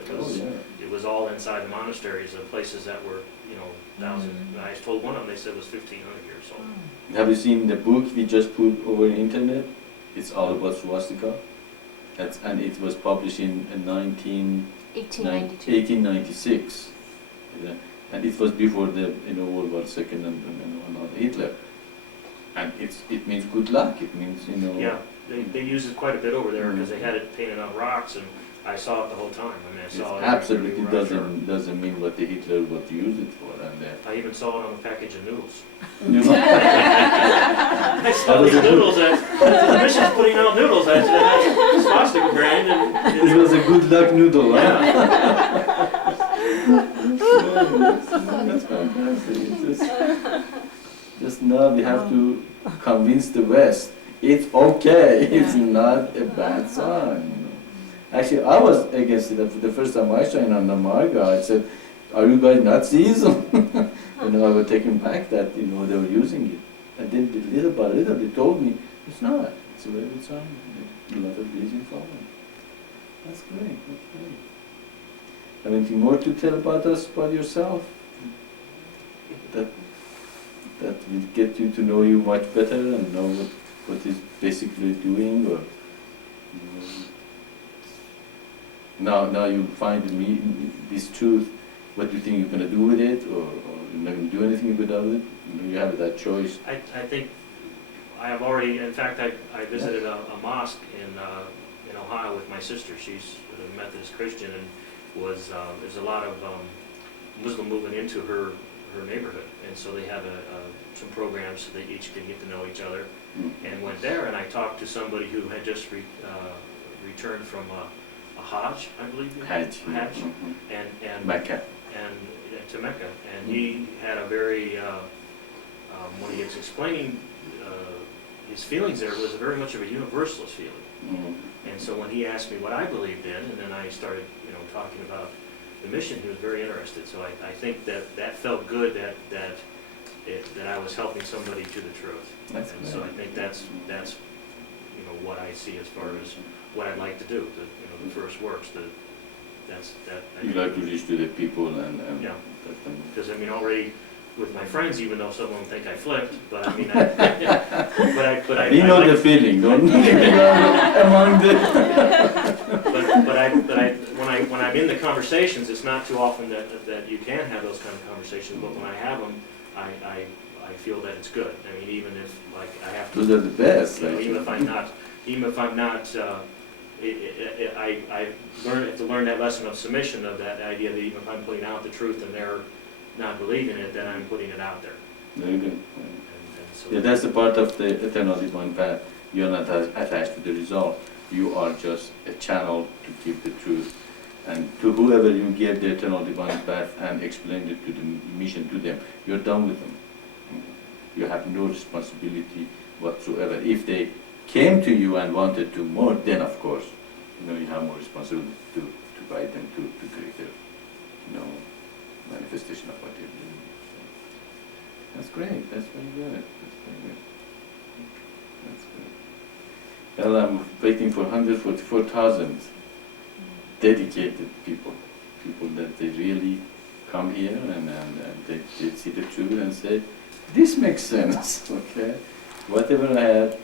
it was all inside the monasteries of places that were, you know, thousands. I told one of them, they said it was 1,500 years old. Have you seen the book we just put over the internet? It's all about swastika. And it was published in 1896. And it was before the World War II and Hitler. And it means good luck. It means, you know. Yeah, they use it quite a bit over there, because they had it painted on rocks, and I saw it the whole time. I mean, I saw it. Absolutely doesn't mean what the Hitler would use it for. And I even saw it on a package of noodles. you know, I saw these noodles as the mission's putting out noodles. I said, that's swastika brand. And it was a good luck noodle, huh? That's fantastic. Just now we have to convince the West it's okay. It's not a bad sign. You know. Actually, I was against it. The first time I signed on the Marga, I said, "Are you guys Nazis?" I was taken back that they were using it, and then little by little they told me it's not. It's a very good sign. A lot of religion following. That's great. That's great. Have anything more to tell about us, about yourself? That will get you to know you much better and know what is basically doing, or now you find this truth. What do you think you're going to do with it, or You're not going to do anything without it? You have that choice. I think I have already, in fact, I visited a mosque in Ohio with my sister. She's a Methodist Christian, and there's a lot of Muslim movement into her neighborhood, and so they have some programs so they each can get to know each other. And went there, and I talked to somebody who had just returned from a Hajj, I believe. Hajj. And Mecca. and to Mecca, and he had a very when he was explaining his feelings there, it was very much of a universalist feeling. And so when he asked me what I believed in, and then I started, talking about the mission, he was very interested. So I think that felt good that I was helping somebody to the truth. That's and so I think that's what I see as far as what I'd like to do. The first works. You like to reach to the people and yeah. let them. Because already with my friends, even though some of them think I flipped, but I You know like, the feeling, don't you? Among the. but when I'm in the conversations, it's not too often that you can have those kind of conversations. But when I have them, I feel that it's good. Even if I have to. Those are the best. Even if I'm not, I have to learn that lesson of submission, of that idea that even if I'm putting out the truth and they're not believing it, then I'm putting it out there. Very good. So Yeah, that's the part of the eternal divine path. You're not attached to the result. You are just a channel to keep the truth. And to whoever you give the eternal divine path and explain it to the mission to them, you're done with them. You have no responsibility whatsoever. If they came to you and wanted to more, then of course, you have more responsibility to guide them to greater, manifestation of what you're doing. So, that's great. That's very good. That's very good. That's good. Well, I'm waiting for 144,000 dedicated people that they really come here and they see the truth and say, this makes sense, okay? Whatever I had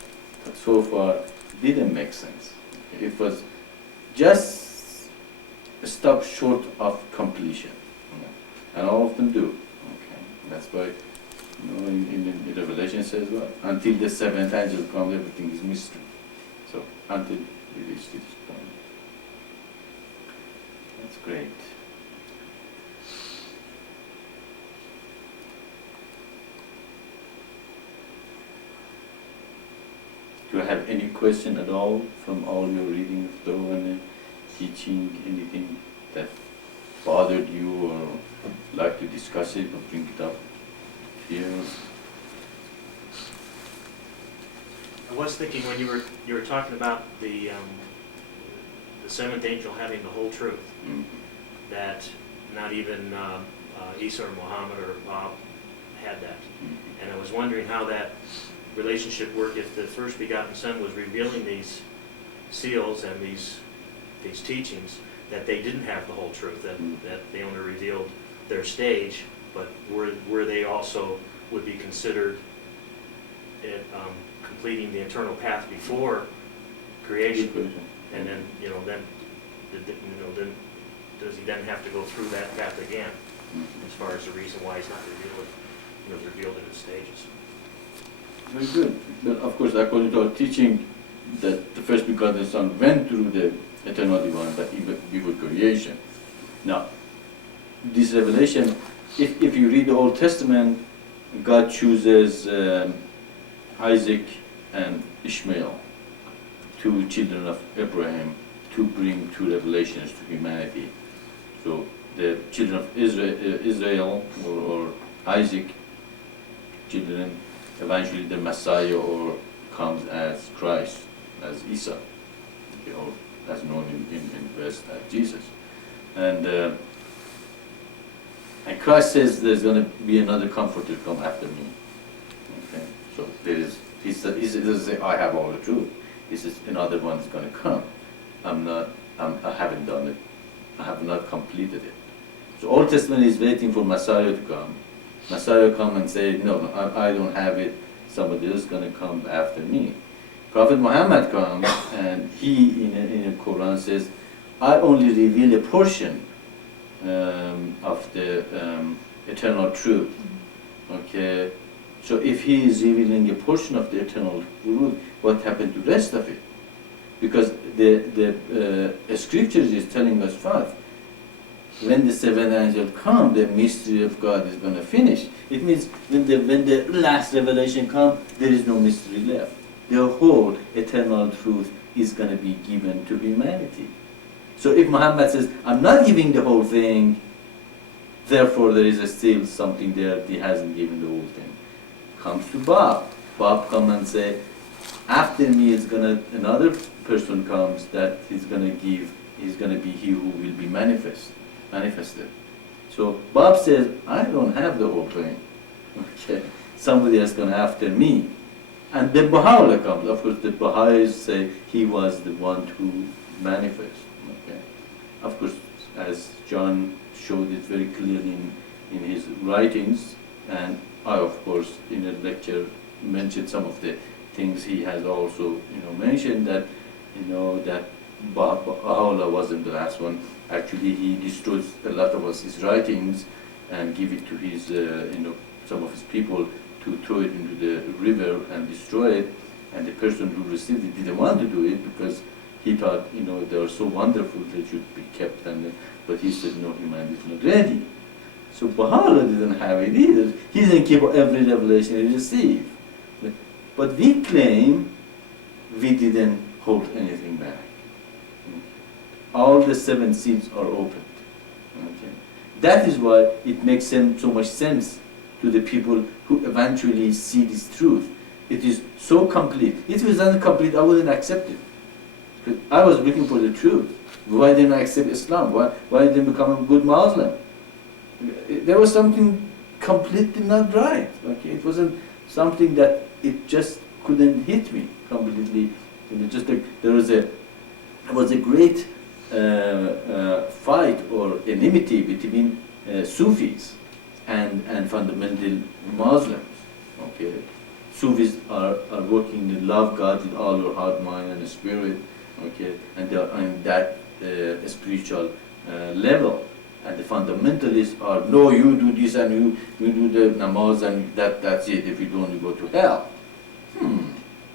so far didn't make sense. Okay? It was just a stop short of completion. And all of them do. Okay? That's why, in Revelation it says what? Until the seventh angel comes, everything is mystery. So, until we reach this point. That's great. Do you have any question at all from all your readings, though, and teaching, anything that bothered you or like to discuss it or bring it up here? I was thinking when you were talking about the seventh angel having the whole truth, that not even Isa or Muhammad or Bob had that, and I was wondering how that relationship worked if the first begotten Son was revealing these seals and these teachings, that they didn't have the whole truth, that they only revealed their stage, but were they also would be considered completing the eternal path before creation, and then then does he then have to go through that path again, as far as the reason why he's not revealed in his stages? Very good. But of course, according to our teaching, that the first begotten Son went through the eternal divine path even before creation. Now, this revelation, if you read the Old Testament, God chooses Isaac and Ishmael, two children of Abraham, to bring two revelations to humanity. So the children of Israel or Isaac children, eventually the Messiah or comes as Christ, as Isa, or as known in West as Jesus. And Christ says there's going to be another comforter come after me. Okay, so he doesn't say I have all the truth. He says another one is going to come. I haven't done it. I have not completed it. So Old Testament is waiting for Messiah to come. Messiah come and say, no, I don't have it. Somebody else is going to come after me. Prophet Muhammad comes and he in the Quran says, I only reveal a portion of the eternal truth. Okay, so if he is revealing a portion of the eternal truth, what happened to the rest of it? Because the scriptures is telling us first, when the seventh angel comes, the mystery of God is going to finish. It means when the last revelation comes, there is no mystery left. The whole eternal truth is going to be given to humanity. So if Muhammad says, I'm not giving the whole thing, therefore there is still something there, he hasn't given the whole thing. Comes to Bob. Bob comes and say, after me is another person comes that he's going to be he who will be manifested. So Bob says, I don't have the whole thing. Okay, somebody else going after me. And then Baha'u'llah comes. Of course, the Baha'is say he was the one who manifests. Okay, of course, as John showed it very clearly in his writings, and I, of course, in a lecture mentioned some of the things he has also, mentioned that, that Baha'u'llah wasn't the last one. Actually, he destroyed a lot of his writings and give it to his, some of his people to throw it into the river and destroy it. And the person who received it didn't want to do it because he thought, they are so wonderful they should be kept. But he said, no, humanity is not ready. So Baha'u'llah didn't have it either. He didn't keep every revelation he received. But we claim we didn't hold anything back. All the 7 seals are opened. Okay? That is why it makes so much sense to the people who eventually see this truth. It is so complete. If it was incomplete, I wouldn't accept it. Because I was looking for the truth. Why didn't I accept Islam? Why didn't I become a good Muslim? There was something completely not right. Okay? It wasn't something that it just couldn't hit me completely. Just like there was a great fight or enmity between Sufis and fundamental Muslims. Okay, Sufis are working to love God with all your heart, mind, and spirit. Okay, and they are on that spiritual level. And the fundamentalists are, no, you do this and you do the namaz and that's it. If you don't, you go to hell.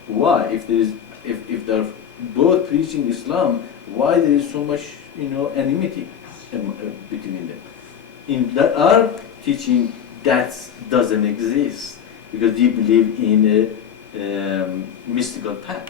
Why? If they're both preaching Islam, why there is so much enmity between them? In our teaching, that doesn't exist because we believe in a mystical path.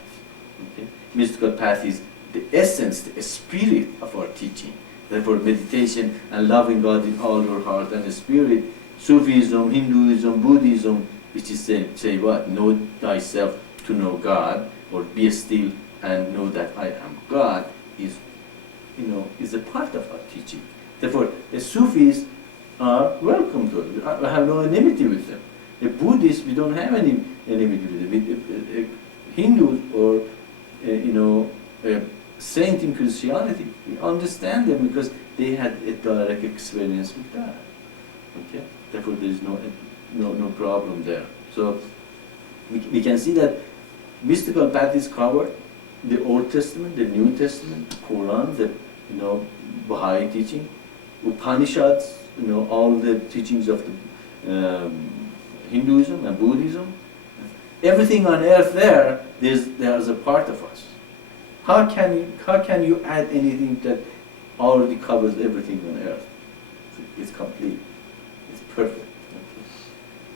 Okay? Mystical path is the essence, the spirit of our teaching. Therefore, meditation and loving God in all your heart and spirit, Sufism, Hinduism, Buddhism, which is say what? Know thyself to know God, or be still and know that I am God, is a part of our teaching. Therefore, the Sufis are welcome to it. I have no enmity with them. The Buddhists, we don't have any enmity with them. Hindus or saint in Christianity, we understand them because they had a direct experience with God. Okay, therefore there is no problem there. So we can see that mystical path is covered. The Old Testament, the New Testament, the Quran, the Baha'i teaching, Upanishads, all the teachings of the Hinduism and Buddhism. Everything on earth there's a part of us. How can you add anything that already covers everything on earth? It's complete. It's perfect.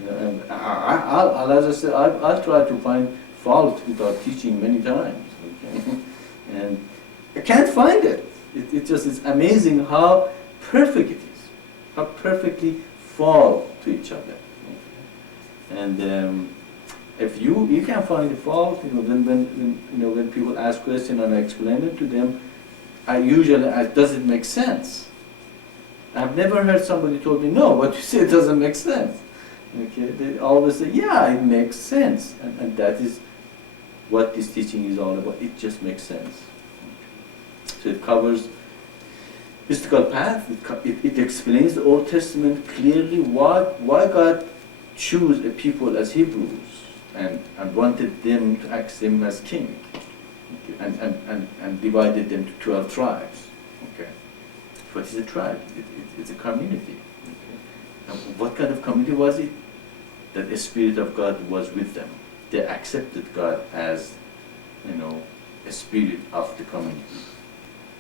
Okay. And as I said, I'll try to find fault with our teaching many times. Okay? And I can't find it. It's amazing how perfect it is. How perfectly fall to each other. Okay? And if you can find the fault, then when people ask questions and I explain it to them, I usually ask, does it make sense? I've never heard somebody told me, no, what you say doesn't make sense. Okay, they always say, yeah, it makes sense, and that is what this teaching is all about. It just makes sense. So it covers mystical path. It explains the Old Testament clearly why God chose a people as Hebrews. And wanted them to act them as king, okay, and divided them to 12 tribes. Okay, what is a tribe? It's a community. Okay? And what kind of community was it? That the Spirit of God was with them. They accepted God as, a spirit of the community.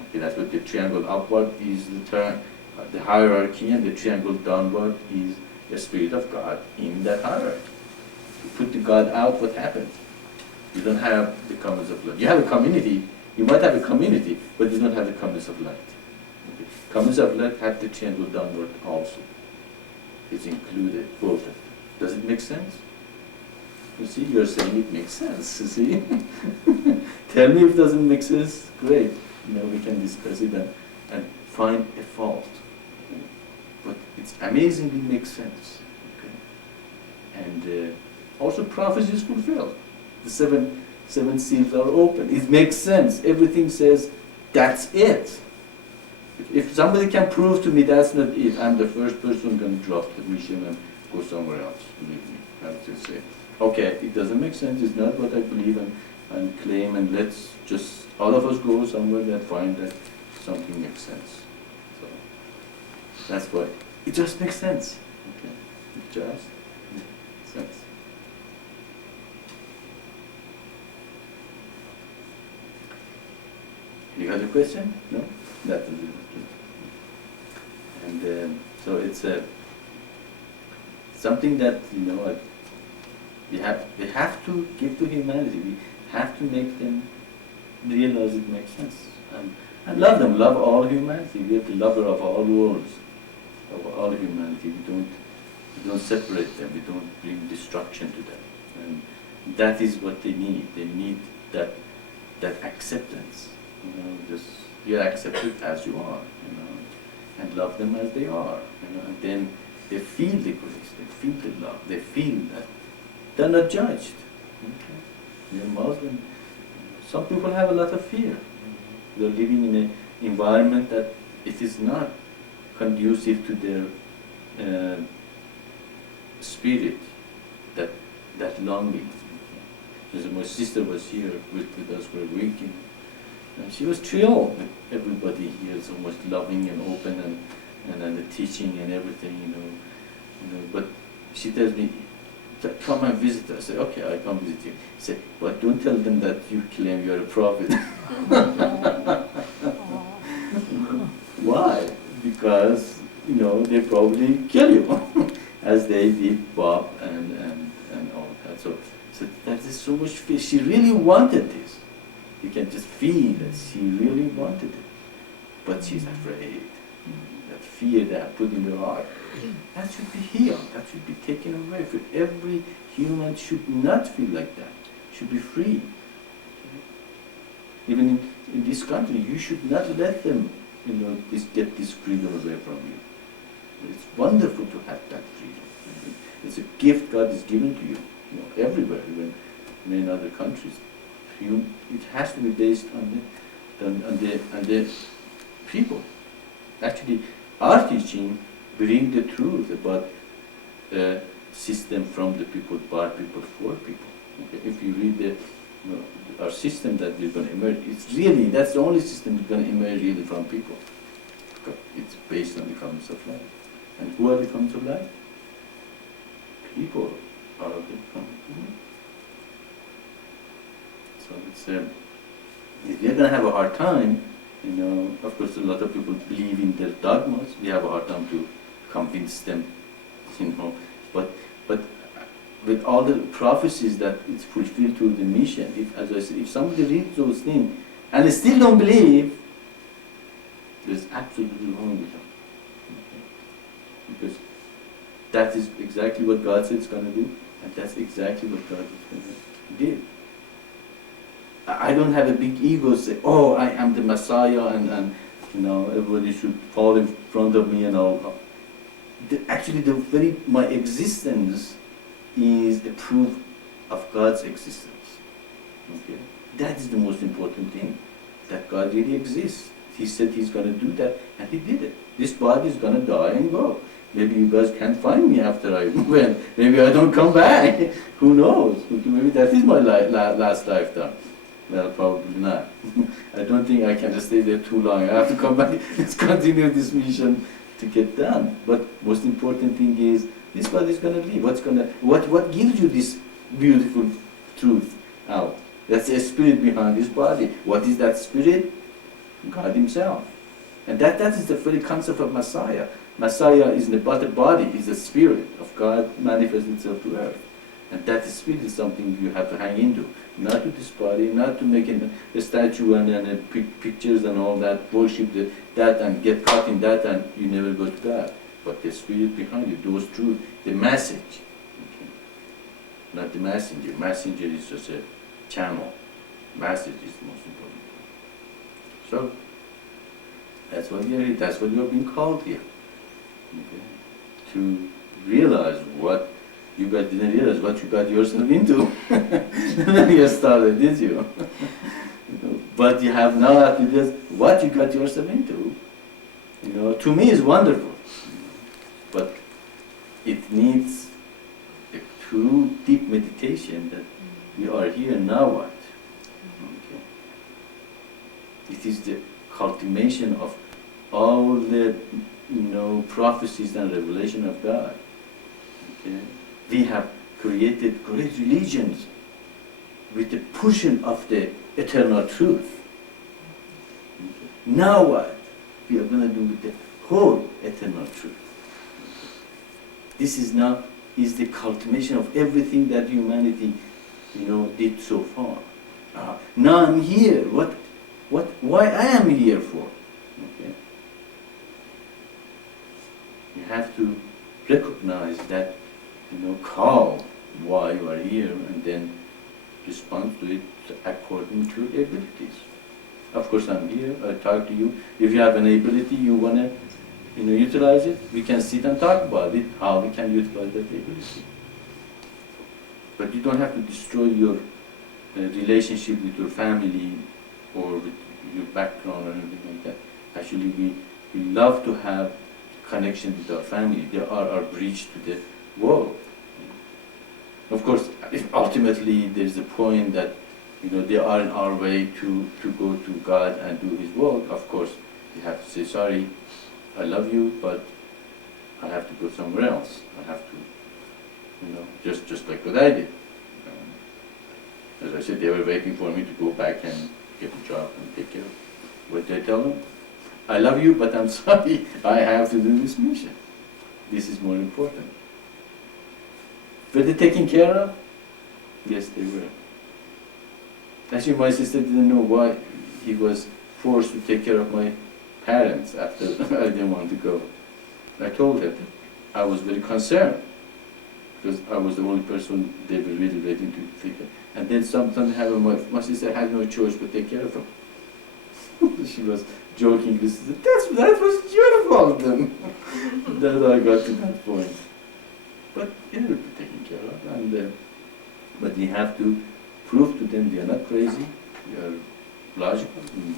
Okay, that's what the triangle upward is the hierarchy, and the triangle downward is the Spirit of God in that hierarchy. You put the God out, what happens? You don't have the commons of light. You have a community, you might have a community, but you don't have the commons of light. Okay. Commons of light have the triangle downward also. It's included, both of them. Does it make sense? You see, you're saying it makes sense, you see? Tell me if it doesn't make sense, great. We can discuss it and find a fault. Okay. But it amazingly makes sense. Okay. And also prophecy is fulfilled. The seven seals are open. It makes sense. Everything says that's it. If somebody can prove to me that's not it, I'm the first person going to drop the mission and go somewhere else. Believe me. I have to say, okay, it doesn't make sense. It's not what I believe and claim, and let's just all of us go somewhere that find that something makes sense. So that's why it just makes sense. Okay, it just makes sense. You got a question? No? That is it. And so it's something that we have to give to humanity. We have to make them realize it makes sense and love them. Love all humanity. We are the lover of all worlds, of all humanity. We don't separate them. We don't bring destruction to them. And that is what they need. They need that acceptance. Just you're accepted as you are, and love them as they are, and then they feel the grace, they feel the love, they feel that they're not judged. Okay? You're Muslim. Some people have a lot of fear. They're living in an environment that it is not conducive to their spirit, that longing. My sister was here with us for a week. And she was thrilled with everybody here, so much loving and open and the teaching and everything, But she tells me, come and visit us. I say, okay, I come visit you. She said, but don't tell them that you claim you're a prophet. Why? Because, they probably kill you, as they did Bob and all that. So that is so much fear. She really wanted this. You can just feel that she really wanted it, but she's afraid. That fear that I put in her heart, that should be healed. That should be taken away. For every human should not feel like that. Should be free. Even in this country, you should not let them, get this freedom away from you. It's wonderful to have that freedom. It's a gift God is giving to you. Everywhere, even in other countries. It has to be based on the people. Actually, our teaching brings the truth about the system from the people, by people, for people. Okay? If you read our system that is going to emerge, that's the only system that's going to emerge really from people. It's based on the commons of life. And who are the commons of life? People are the commons of life. So it's, if we're going to have a hard time, of course a lot of people believe in their dogmas, we have a hard time to convince them, but with all the prophecies that it's fulfilled through the mission, as I said, if somebody reads those things and they still don't believe, there's absolutely wrong with them. Okay? Because that is exactly what God said it's going to do, and that's exactly what God did. I don't have a big ego say, oh, I am the Messiah and everybody should fall in front of me and all. Actually, my existence is a proof of God's existence. Okay? That is the most important thing, that God really exists. He said He's going to do that, and He did it. This body is going to die and go. Maybe you guys can't find me after I went. Maybe I don't come back. Who knows? Maybe that is my last lifetime. Well, probably not. I don't think I can stay there too long. I have to come back. Let's continue this mission to get done. But most important thing is this body is going to leave. What gives you this beautiful truth out? That's a spirit behind this body. What is that spirit? God Himself. And that is the very concept of Messiah. Messiah is not the body, is the spirit of God manifesting itself to earth. And that spirit is something you have to hang into. Not to this body, not to make a statue and pictures and all that, worship that and get caught in that and you never go to God. But the spirit behind it, those truths, the message. Okay. Not the messenger. Messenger is just a channel. Message is the most important. So, that's what you're here. That's what you're being called here. Okay. To realize what you guys didn't realize what you got yourself into when you started, did you? But you have now to realize what you got yourself into. To me is wonderful, but it needs a true deep meditation that we are here now. What? Okay. It is the cultivation of all the prophecies and revelation of God. Okay. We have created great religions with the pushing of the eternal truth. Okay. Now what? We are going to do with the whole eternal truth. Okay. This is the cultivation of everything that humanity, did so far. Now I'm here. Why I am here for? Okay. You have to recognize that, call why you are here and then respond to it according to your abilities. Of course, I'm here, I talk to you. If you have an ability, you want to, utilize it, we can sit and talk about it, how we can utilize that ability. But you don't have to destroy your relationship with your family or with your background or anything like that. Actually, we love to have connection with our family. They are our bridge to the world. Of course, ultimately there's a point that they are in our way to go to God and do His work. Of course, you have to say, sorry, I love you, but I have to go somewhere else. I have to, just like what I did. As I said, they were waiting for me to go back and get a job and take care of it. What did I tell them? I love you, but I'm sorry, I have to do this mission. This is more important. Were they taken care of? Yes, they were. Actually, my sister didn't know why he was forced to take care of my parents after I didn't want to go. I told her that I was very concerned because I was the only person they were really ready to take care of. And then something happened, my sister had no choice but take care of him. She was joking, she said, that was your fault then. That I got to that point. But it will be taken care of. And, but we have to prove to them they are not crazy, they are logical, and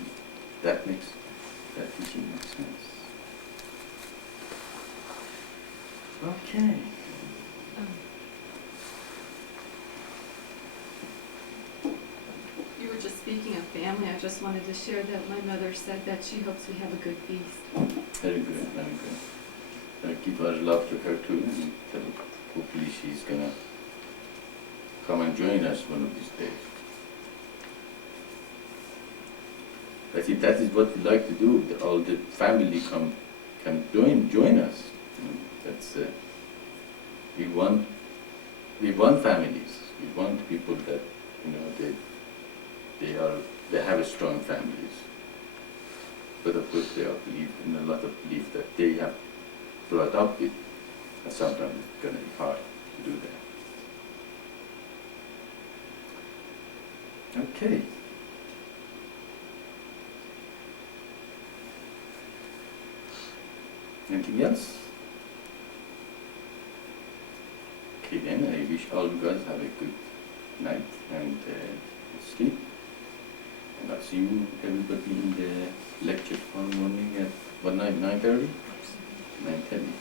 that teaching makes sense. Okay. You were just speaking of family. I just wanted to share that my mother said that she hopes we have a good feast. Very good, very good. Keep our love to her too, and hopefully she's gonna come and join us one of these days. I think that is what we like to do. All the family can join us. That's we want families. We want people that they have strong families. But of course, they are believe in a lot of belief that they have brought up with, and sometimes it's going to be hard to do that. Okay. Anything else? Okay, then I wish all you guys have a good night and sleep. And I'll see you everybody in the lecture tomorrow morning at what, 9:30? 9:30.